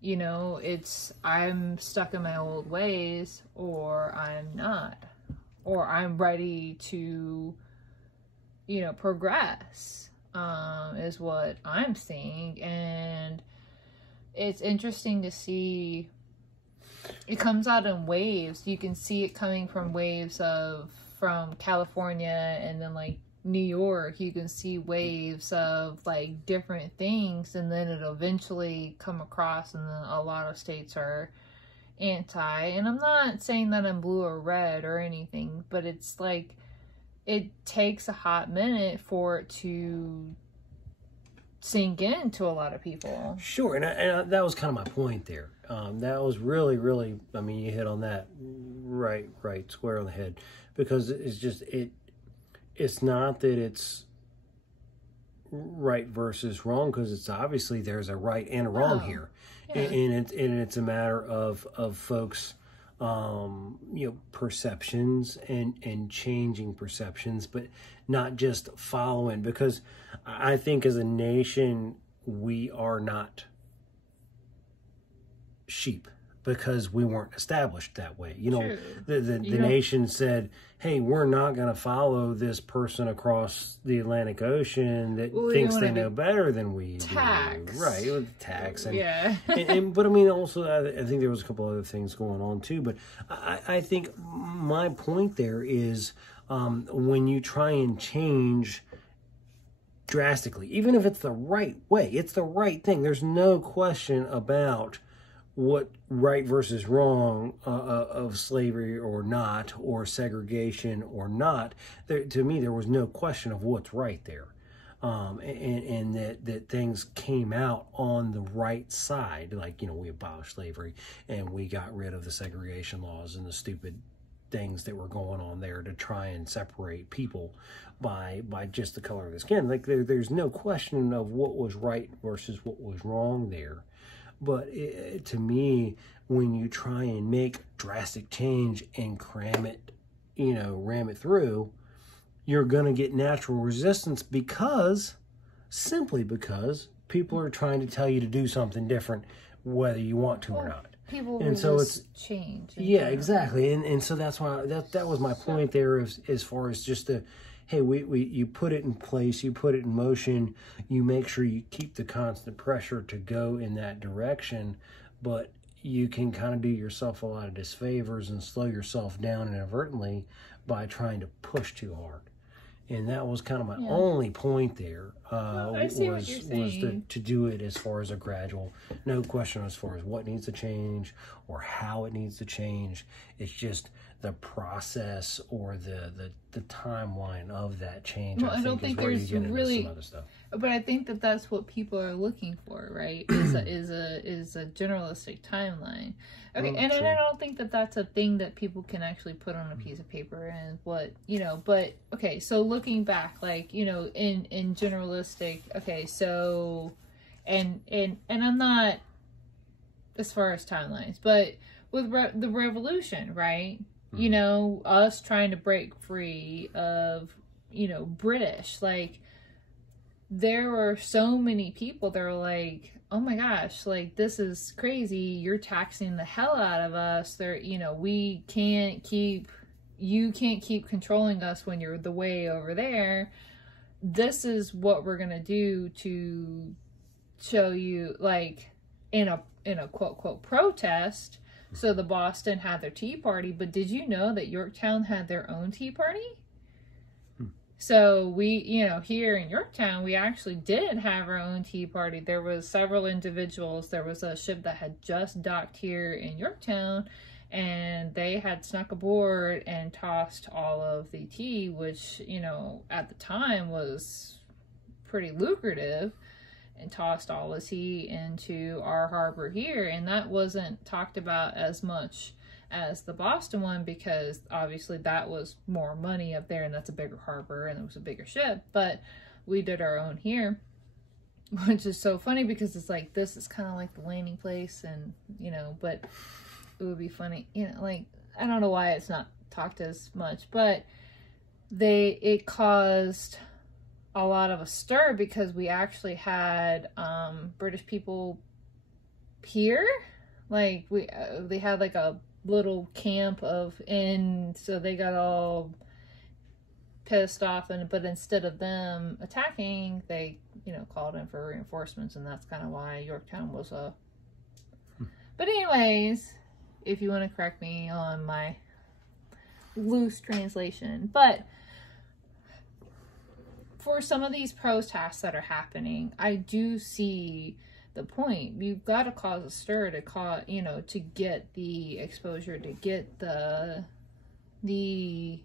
You know, it's, I'm stuck in my old ways or I'm not. Or I'm ready to, you know, progress, is what I'm seeing. And it's interesting to see, it comes out in waves. You can see it coming from waves of, from California, and then like New York, you can see waves of like different things, and then it'll eventually come across, and then a lot of states are anti. And I'm not saying that I'm blue or red or anything, but it's like, it takes a hot minute for it to sink into a lot of people. Sure, and that was kind of my point there. That was really, I mean, you hit on that right square on the head, because it's just, it's not that it's right versus wrong, because it's obviously there's a right and a wrong here. Yeah. And it's a matter of folks, you know, perceptions and changing perceptions, but not just following, because I think as a nation, we are not sheep because we weren't established that way. You know, True. the nation said, hey, we're not going to follow this person across the Atlantic Ocean that thinks they know better than we do. Right, with tax. And, yeah. But I mean, also, I think there was a couple other things going on too. But I think my point there is, when you try and change drastically, even if it's the right way, it's the right thing. There's no question about what right versus wrong of slavery or not, or segregation or not. To me, there was no question of what's right there. And that things came out on the right side. Like, you know, we abolished slavery and we got rid of the segregation laws and the stupid things that were going on there to try and separate people by just the color of the skin. Like, there's no question of what was right versus what was wrong there. But to me, when you try and make drastic change and cram it, you know, ram it through, you're going to get natural resistance, simply because people are trying to tell you to do something different, whether you want to or not. People and so it's change. Yeah, exactly. And so that's why that was my point there, as far as just the, hey, you put it in place, you put it in motion, you make sure you keep the constant pressure to go in that direction, but you can kind of do yourself a lot of disfavors and slow yourself down inadvertently by trying to push too hard. And that was kind of my only point there, I see what you're saying. to do it as far as a gradual, no question as far as what needs to change or how it needs to change. It's just the process or the timeline of that change. Well, I don't think there's really some other stuff. But I think that that's what people are looking for, right? is a generalistic timeline. Okay, and I don't think that that's a thing that people can actually put on a piece of paper and what, you know, but okay, so looking back, like, you know, in generalistic, okay, so and I'm not as far as timelines, but with the revolution, right? You know, us trying to break free of, you know, British, like, there were so many people that were like, oh my gosh, like, this is crazy. You're taxing the hell out of us. There, you know, you can't keep controlling us when you're the way over there. This is what we're going to do to show you, like, in a quote, quote, protest. So the Boston had their Tea Party, but did you know that Yorktown had their own Tea Party? So we, you know, here in Yorktown, we actually did have our own Tea Party. There was several individuals. There was a ship that had just docked here in Yorktown, and they had snuck aboard and tossed all of the tea, which, you know, at the time was pretty lucrative, and tossed all the tea into our harbor here. And that wasn't talked about as much as the Boston one because obviously that was more money up there and that's a bigger harbor and it was a bigger ship. But we did our own here, which is so funny because it's like, this is kind of like the landing place and, you know, but it would be funny, you know, like, I don't know why it's not talked as much, but it caused a lot of a stir because we actually had British people here, like they had like a little camp and so they got all pissed off, but instead of them attacking, they, you know, called in for reinforcements, and that's kind of why Yorktown was a but anyways, if you want to correct me on my loose translation, but for some of these protests that are happening, I do see the point. You've got to cause a stir to you know, to get the exposure, to get the you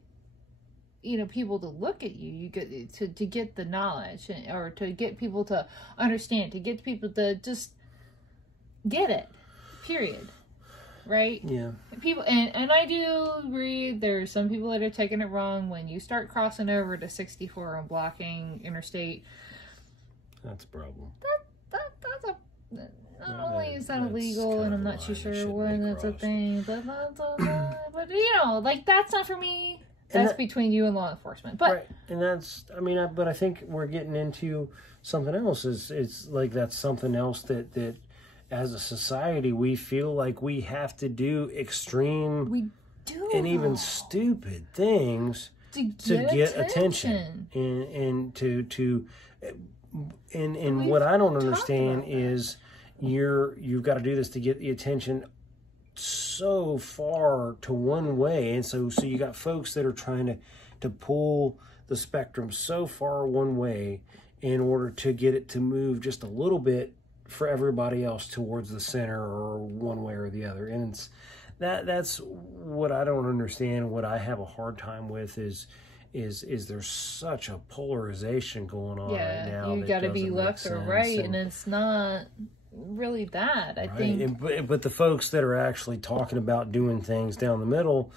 know, people to look at you. You get to get the knowledge, or to get people to understand, to get people to just get it. Period. Right? Yeah. People, and I do agree there's some people that are taking it wrong when you start crossing over to 64 and blocking interstate. That's a problem. That's not only is that illegal, and I'm not too sure when that's a thing, but but you know, like, that's not for me. That's between you and law enforcement. But right. And that's, I mean, but I think we're getting into something else. It's like that's something else that as a society, we feel like we have to do extreme and even stupid things to get attention. And what I don't understand is you've got to do this to get the attention so far to one way. And so you got folks that are trying to pull the spectrum so far one way in order to get it to move just a little bit for everybody else towards the center or one way or the other. And that's what I don't understand. What I have a hard time with is there's such a polarization going on right now. You got to be left or right, and it's not really that. I think. But the folks that are actually talking about doing things down the middle,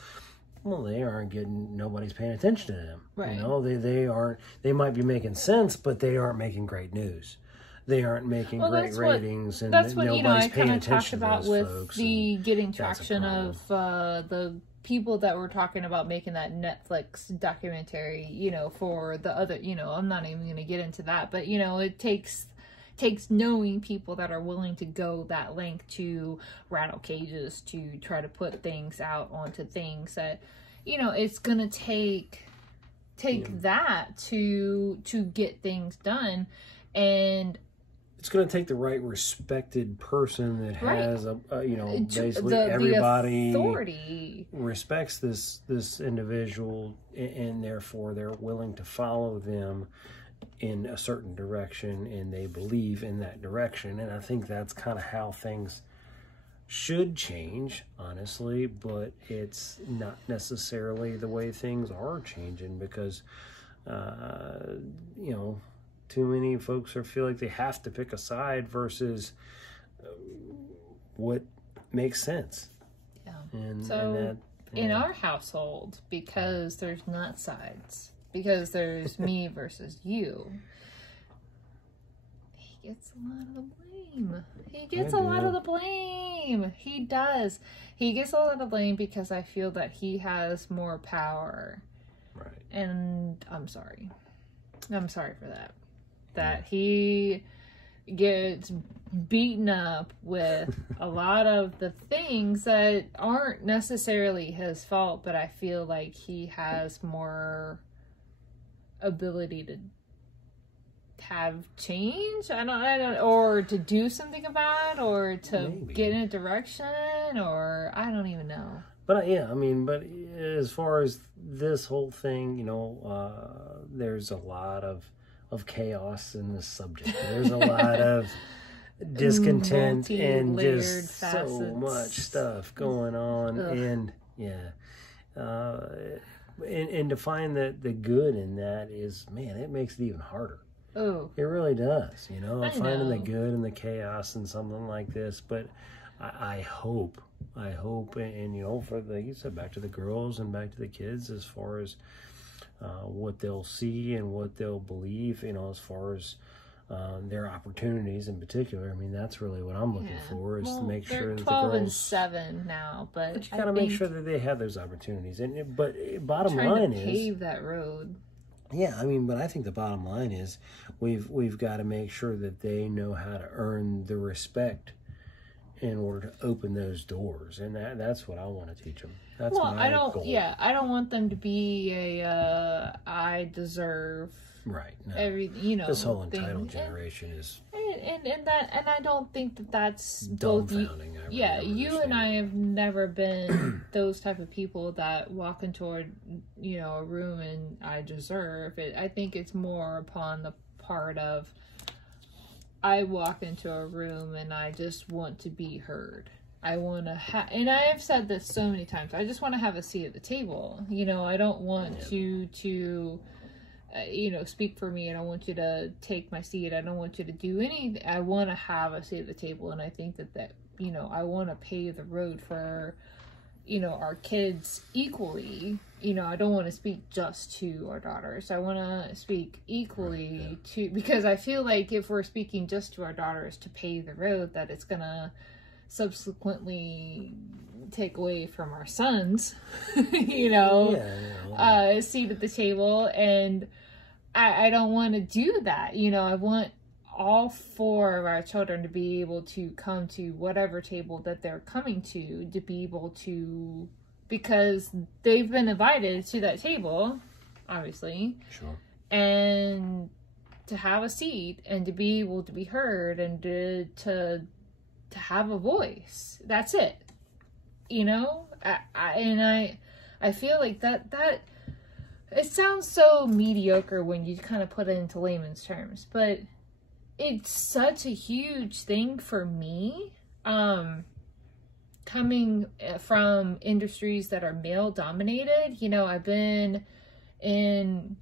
well, they aren't getting. Nobody's paying attention to them. Right. You know, they aren't. They might be making sense, but they aren't making great news. They aren't making great ratings, and that's what, nobody's you know, I paying kind of talked attention about to with folks, the getting traction of the people that were talking about making that Netflix documentary, you know, for the other, you know, I'm not even going to get into that, but, you know, it takes knowing people that are willing to go that length to rattle cages, to try to put things out onto things that, you know, it's going to take that to get things done. And it's going to take the right respected person that has you know, basically everybody authority respects this individual, and therefore they're willing to follow them in a certain direction, and they believe in that direction. And I think that's kind of how things should change, honestly, but it's not necessarily the way things are changing, because you know, too many folks feel like they have to pick a side versus what makes sense. Yeah. And in our household, because there's not sides, because there's me versus you, he gets a lot of the blame. He gets a lot of the blame. He does. He gets a lot of the blame because I feel that he has more power. Right. And I'm sorry. I'm sorry for that. That he gets beaten up with a lot of the things that aren't necessarily his fault, but I feel like he has more ability to have change. I don't, or to do something about it, or to get in a direction, or I don't even know. But yeah, I mean, but as far as this whole thing, you know, there's a lot of chaos in this subject. There's a lot of discontent and just facets. So much stuff going on. Ugh. And yeah, and to find the good in that is, man, it makes it even harder. Oh, it really does. You know, finding the good in the chaos and something like this. But I hope, and you know, for like you said, back to the girls and back to the kids, as far as what they'll see and what they'll believe, you know, as far as their opportunities in particular. I mean, that's really what I'm looking for, is to make sure that the 12 and girls 7 now, but you got to make sure that they have those opportunities. And but bottom trying line to is pave that road. yeah, I mean, but I think the bottom line is we've got to make sure that they know how to earn the respect in order to open those doors, and that's what I want to teach them. That's Well, my I don't. goal. Yeah, I don't want them to be a I deserve Right. No. every, you know, This whole thing. entitled generation is And I don't think that that's both you, dumbfounding. I really yeah, don't you and understand I it. have never been those type of people that walk into a, you know, a room and I deserve it. I think it's more upon the part of I walk into a room and I just want to be heard. I want to have, and I have said this so many times, I just want to have a seat at the table. You know, I don't want you to you know, speak for me. I don't want you to take my seat. I don't want you to do anything. I want to have a seat at the table. And I think that, you know, I want to pave the road for, you know, our kids equally. You know, I don't want to speak just to our daughters. I want to speak equally to, because I feel like if we're speaking just to our daughters to pave the road, that it's going to subsequently take away from our sons, you know, a seat at the table. And I don't want to do that. You know, I want all 4 of our children to be able to come to whatever table that they're coming to be able to, because they've been invited to that table, obviously. Sure. And to have a seat and to be able to be heard and to have a voice. That's it. You know? I feel like that it sounds so mediocre when you kind of put it into layman's terms, but it's such a huge thing for me. Coming from industries that are male dominated, you know, I've been in,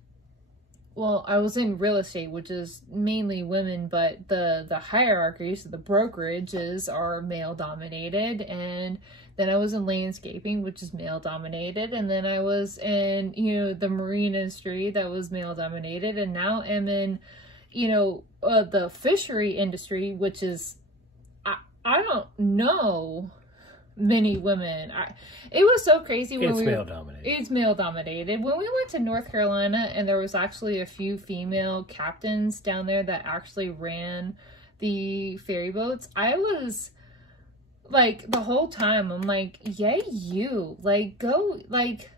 well, I was in real estate, which is mainly women, but the hierarchies, the brokerages are male dominated. And then I was in landscaping, which is male dominated. And then I was in, you know, the marine industry that was male dominated. And now I'm in, you know, the fishery industry, which is, I don't know many women. It was so crazy when it's male dominated. It's male dominated. When we went to North Carolina and there was actually a few female captains down there that actually ran the ferry boats, I was like, the whole time I'm like, yay you, like, go, like,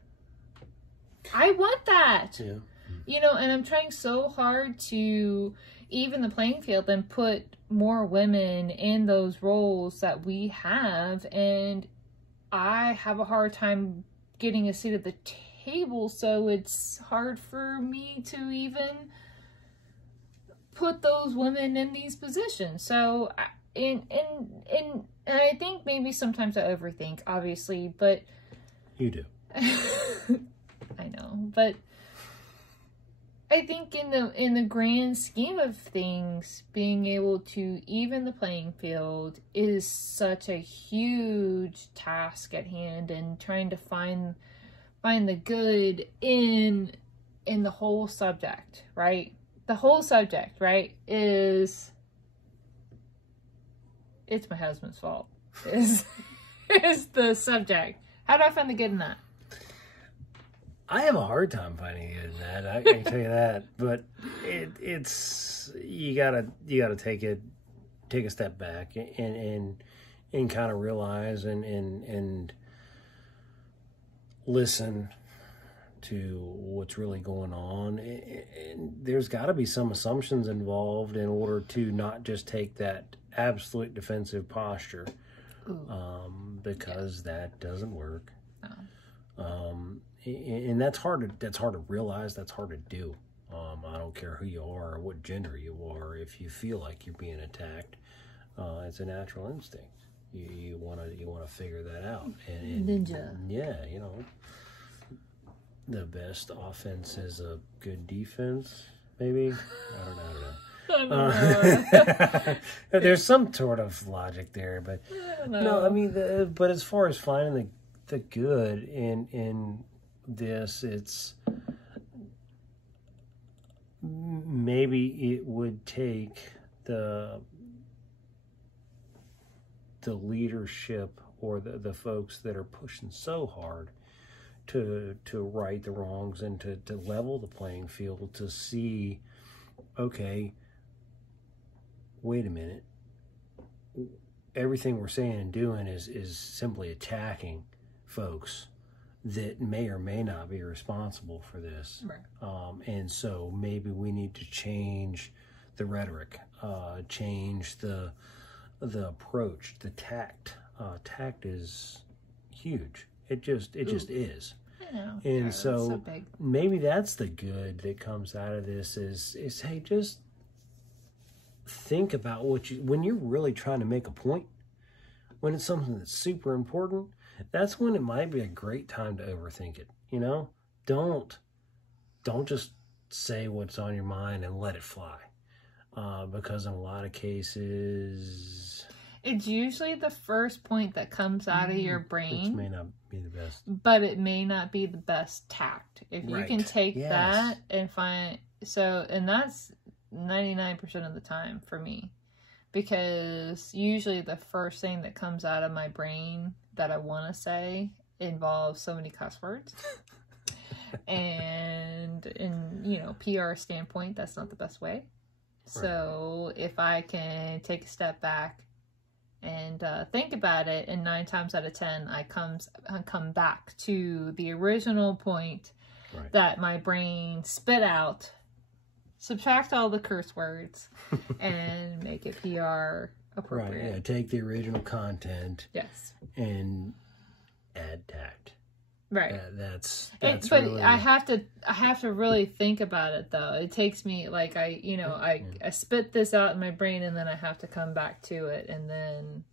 I want that. Yeah. You know, and I'm trying so hard to even the playing field and put more women in those roles that we have, and I have a hard time getting a seat at the table, so it's hard for me to even put those women in these positions. So and I think maybe sometimes I overthink, obviously, but You do. I know, but I think in the grand scheme of things, being able to even the playing field is such a huge task at hand, and trying to find the good in the whole subject, right? The whole subject, right, is it's my husband's fault. Is the subject. How do I find the good in that? I have a hard time finding it in that. I can tell you that. But it's you gotta take a step back and kind of realize and listen to what's really going on. And there's got to be some assumptions involved in order to not just take that absolute defensive posture, because that doesn't work. And that's hard to realize. That's hard to do. I don't care who you are or what gender you are. If you feel like you're being attacked, it's a natural instinct. You want to figure that out. And Ninja. Yeah, you know, the best offense is a good defense. Maybe I don't know. There's some sort of logic there, but I don't know. no, I mean, but as far as finding the good in this, it's maybe it would take the leadership or the folks that are pushing so hard to right the wrongs and to level the playing field, to see, okay, wait a minute, everything we're saying and doing is simply attacking folks that may or may not be responsible for this. Right. And so maybe we need to change the rhetoric, change the approach, the tact. Tact is huge. It just is. I know. And Yeah, so big. maybe that's the good that comes out of this is hey, just think about when you're really trying to make a point, when it's something that's super important, that's when it might be a great time to overthink it. You know, don't just say what's on your mind and let it fly, because in a lot of cases, It's usually the first point that comes out of your which brain, may not be the best. but it may not be the best tact. If you can Right. take Yes. that and find, and that's 99% of the time for me, because usually the first thing that comes out of my brain that I want to say involves so many cuss words. And in, PR standpoint, that's not the best way. So if I can take a step back and think about it, and 9 times out of 10, I come back to the original point Right. that my brain spit out, subtract all the curse words, and make it PR Right. appropriate. Yeah. Take the original content Yes. and add tact. Right. That's But really, I have to really think about it though. It takes me like I spit this out in my brain, and then I have to come back to it, and then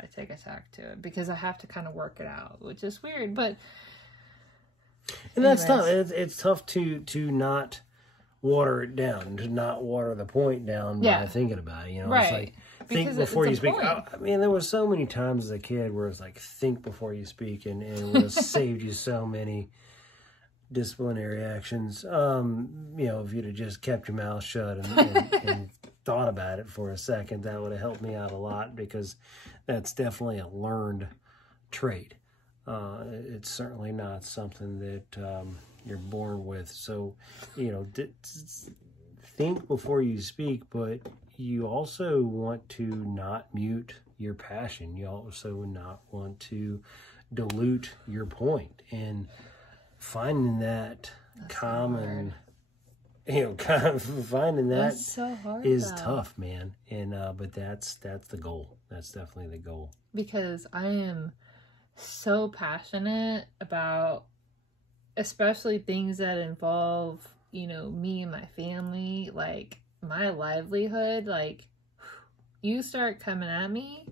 I take a tack to it because I have to kind of work it out, which is weird. But and that's tough. anyways. It's tough to not water it down, to not water the point down Yeah. by thinking about it. You know, Right. it's like think Because before it's you a speak. point. I mean, there was so many times as a kid where it's like think before you speak, and it would have saved you so many disciplinary actions. If you'd have just kept your mouth shut and thought about it for a second, that would have helped me out a lot, because that's definitely a learned trait. It's certainly not something that you're born with. So, think before you speak, but you also want to not mute your passion. You also not want to dilute your point, and finding that finding that That's so hard is though. tough, man. And but that's the goal. That's definitely the goal. Because I am so passionate about, especially things that involve, me and my family, like my livelihood. Like, you start coming at me,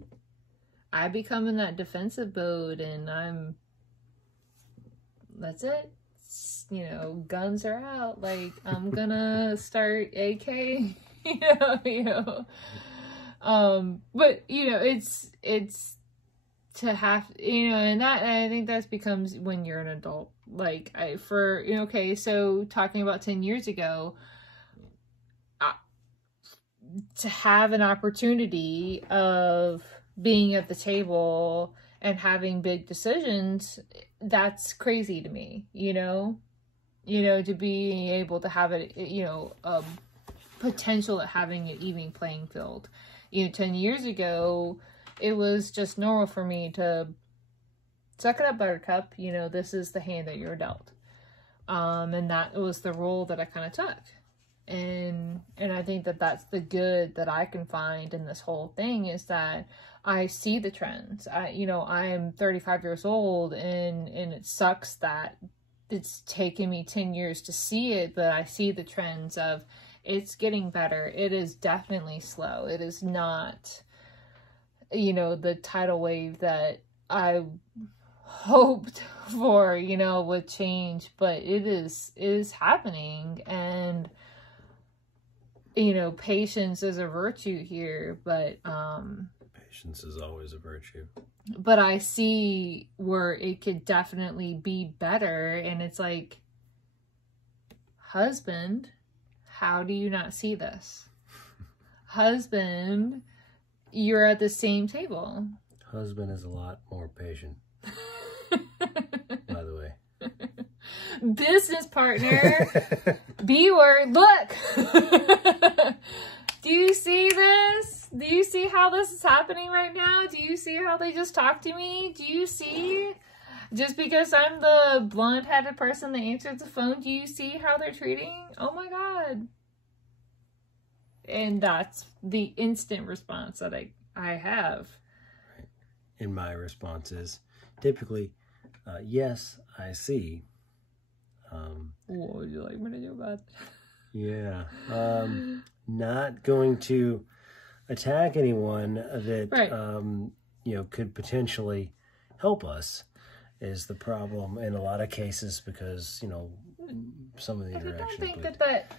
I become in that defensive mode, and that's it. Guns are out. Like, I'm gonna start AK, but it's to have, and I think that becomes when you're an adult. Like, so talking about 10 years ago, to have an opportunity of being at the table and having big decisions, that's crazy to me, to be able to have it, potential at having an even playing field. 10 years ago, it was just normal for me to suck it up, buttercup, this is the hand that you're dealt. And that was the role that I kind of took. And I think that that's the good that I can find in this whole thing, is that I see the trends. I am 35 years old, and it sucks that it's taken me 10 years to see it, but I see the trends of it's getting better. It is definitely slow. It is not, the tidal wave that I hoped for, would change, but it is happening. And you know, patience is a virtue here, but Patience is always a virtue. but I see where it could definitely be better, and it's like, husband, how do you not see this? Husband, you're at the same table. Husband is a lot more patient, by the way. Business partner, B word, look. Do you see this? Do you see how this is happening right now? Do you see how they just talked to me? Do you see? Just because I'm the blonde-headed person that answered the phone, do you see how they're treating? Oh my God. And that's the instant response that I have. And my response is typically, yes, I see. What would you like me to do about it? Yeah. Not going to attack anyone that, Right. you know, could potentially help us is the problem in a lot of cases because, you know, some of the I don't interactions. think with- that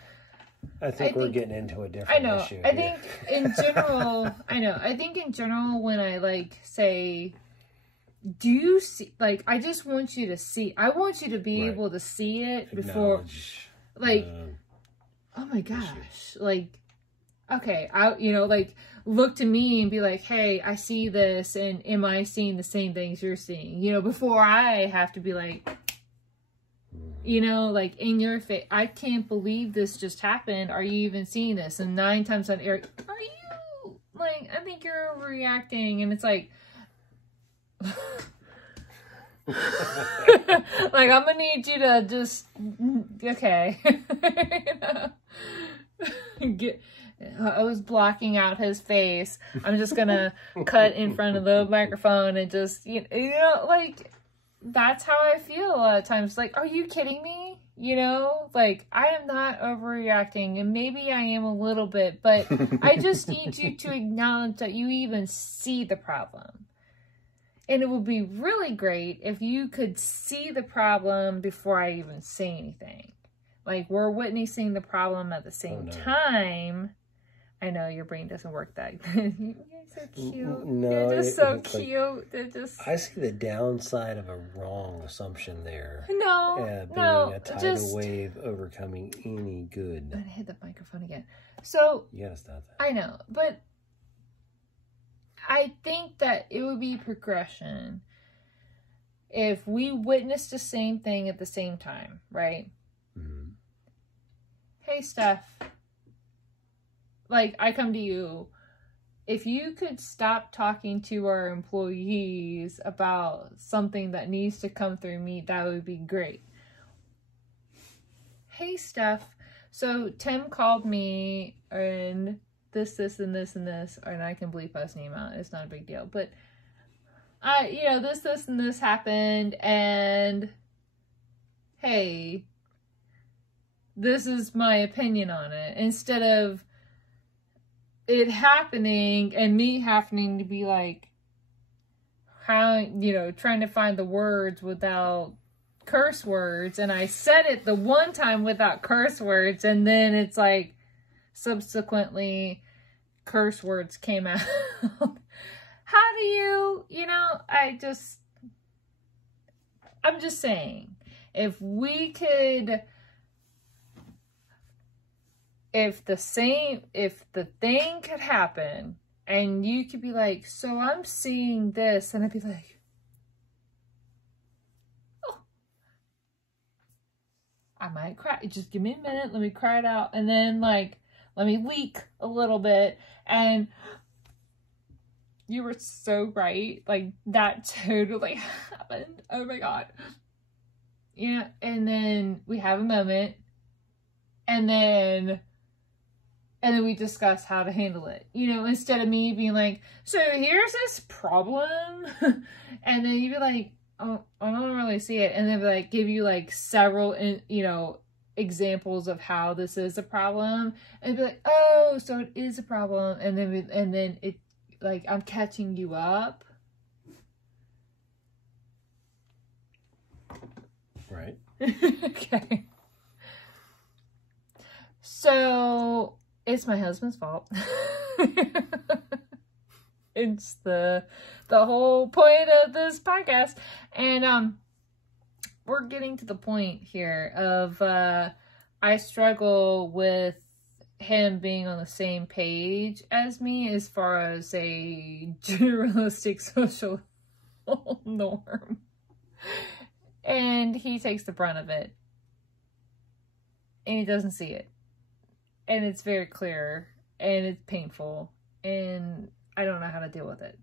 I think we're think- getting into a I different know. issue. I here. think in general, I think in general, when I like say, do you see, like, I just want you to see, I want you to be Right. able to see it before, Acknowledge, like, oh my gosh, like, okay, you know, like, look to me and be like, hey, I see this, and am I seeing the same things you're seeing? You know, before I have to be like, you know, like, in your face, I can't believe this just happened. Are you even seeing this? And 9 times on air, are you? Like, I think you're overreacting. And it's like, like, I'm gonna need you to just, okay. I was blocking out his face. I'm just gonna cut in front of the microphone and just, you know, like, that's how I feel a lot of times. Like, are you kidding me? You know, like, I am not overreacting, and maybe I am a little bit, but I just need you to acknowledge that you even see the problem. And it would be really great if you could see the problem before I even say anything. Like, we're witnessing the problem at the same time. I know your brain doesn't work that good. You're so cute. No, You're just so it's like- cute. They're just... I see the downside of a wrong assumption there. No, Being no, a tidal just... wave overcoming any I'm good. gonna hit the microphone again. So, You gotta stop that. I know, but I think that it would be progression if we witnessed the same thing at the same time, right? Mhm. Hey, Steph. Like, I come to you. If you could stop talking to our employees about something that needs to come through me, that would be great. Hey, Steph. So, Tim called me and this, and this, and this, and I can bleep his name out. It's not a big deal. But, you know, this, and this happened, and hey, this is my opinion on it. Instead of it happening and me having to be like, how, you know, trying to find the words without curse words, and I said it the one time without curse words, and then it's like subsequently curse words came out. How do you know, I'm just saying, if we could, if the thing could happen and you could be like, so I'm seeing this, and I'd be like, oh, I might cry. Just give me a minute. Let me cry it out. And then, like, let me leak a little bit. And you were so right. Like, that totally happened. Oh my God. Yeah. And then we have a moment. And then we discuss how to handle it. You know, instead of me being like, so here's this problem. And then you'd be like, oh, I don't really see it. And then like give you like several, you know, examples of how this is a problem. And be like, oh, so it is a problem. And then it, like, I'm catching you up. Right. Okay. So It's my husband's fault. It's the whole point of this podcast. And we're getting to the point here of I struggle with him being on the same page as me as far as a generalistic social norm. And he takes the brunt of it. And he doesn't see it. And it's very clear. And it's painful. And I don't know how to deal with it.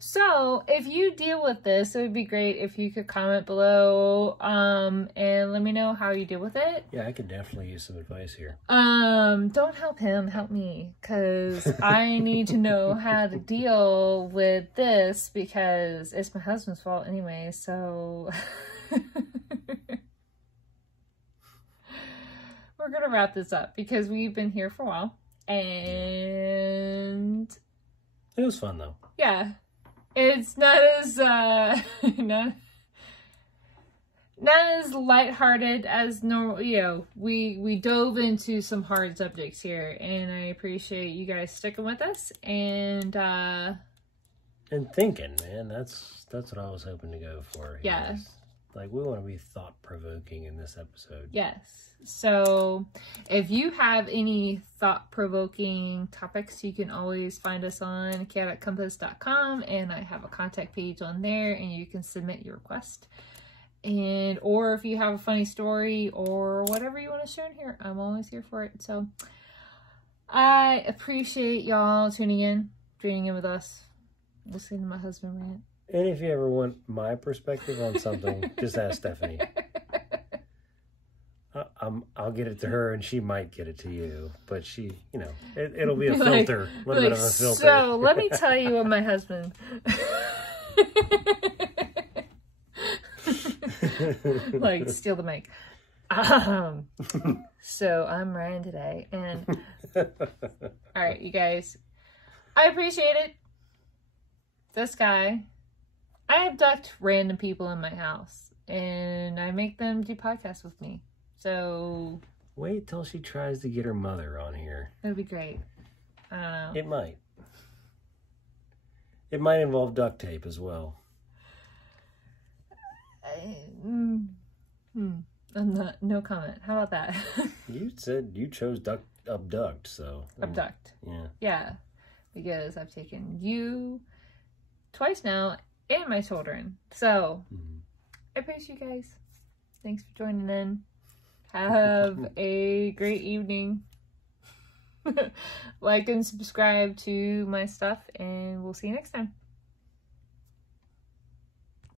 So, if you deal with this, it would be great if you could comment below and let me know how you deal with it. Yeah, I could definitely use some advice here. Don't help him, help me, because I need to know how to deal with this because it's my husband's fault anyway, so we're going to wrap this up because we've been here for a while and it was fun though. Yeah. It's not as not as lighthearted as normal. You know, we dove into some hard subjects here, and I appreciate you guys sticking with us and thinking, man. That's what I was hoping to go for. Yeah. Like, we want to be thought-provoking in this episode. Yes. So, if you have any thought-provoking topics, you can always find us on chaoticcompass.com, and I have a contact page on there, and you can submit your request. And, or if you have a funny story or whatever you want to share in here, I'm always here for it. So, I appreciate y'all tuning in with us, listening to my husband rant. And if you ever want my perspective on something, just ask Stephanie. I'll get it to her, and she might get it to you. But she, you know, it'll be a filter, a little bit of a filter. So let me tell you what my husband. Like, steal the mic. So I'm Ryan today, and all right, you guys, I appreciate it. This guy. I abduct random people in my house, and I make them do podcasts with me. So... Wait till she tries to get her mother on here. That'd be great. I don't know. It might. It might involve duct tape as well. No comment. How about that? You said you chose abduct, so... Abduct. Yeah. Yeah. Because I've taken you twice now, and my children. So, I appreciate you guys. Thanks for joining in. Have a great evening. Like and subscribe to my stuff, and we'll see you next time.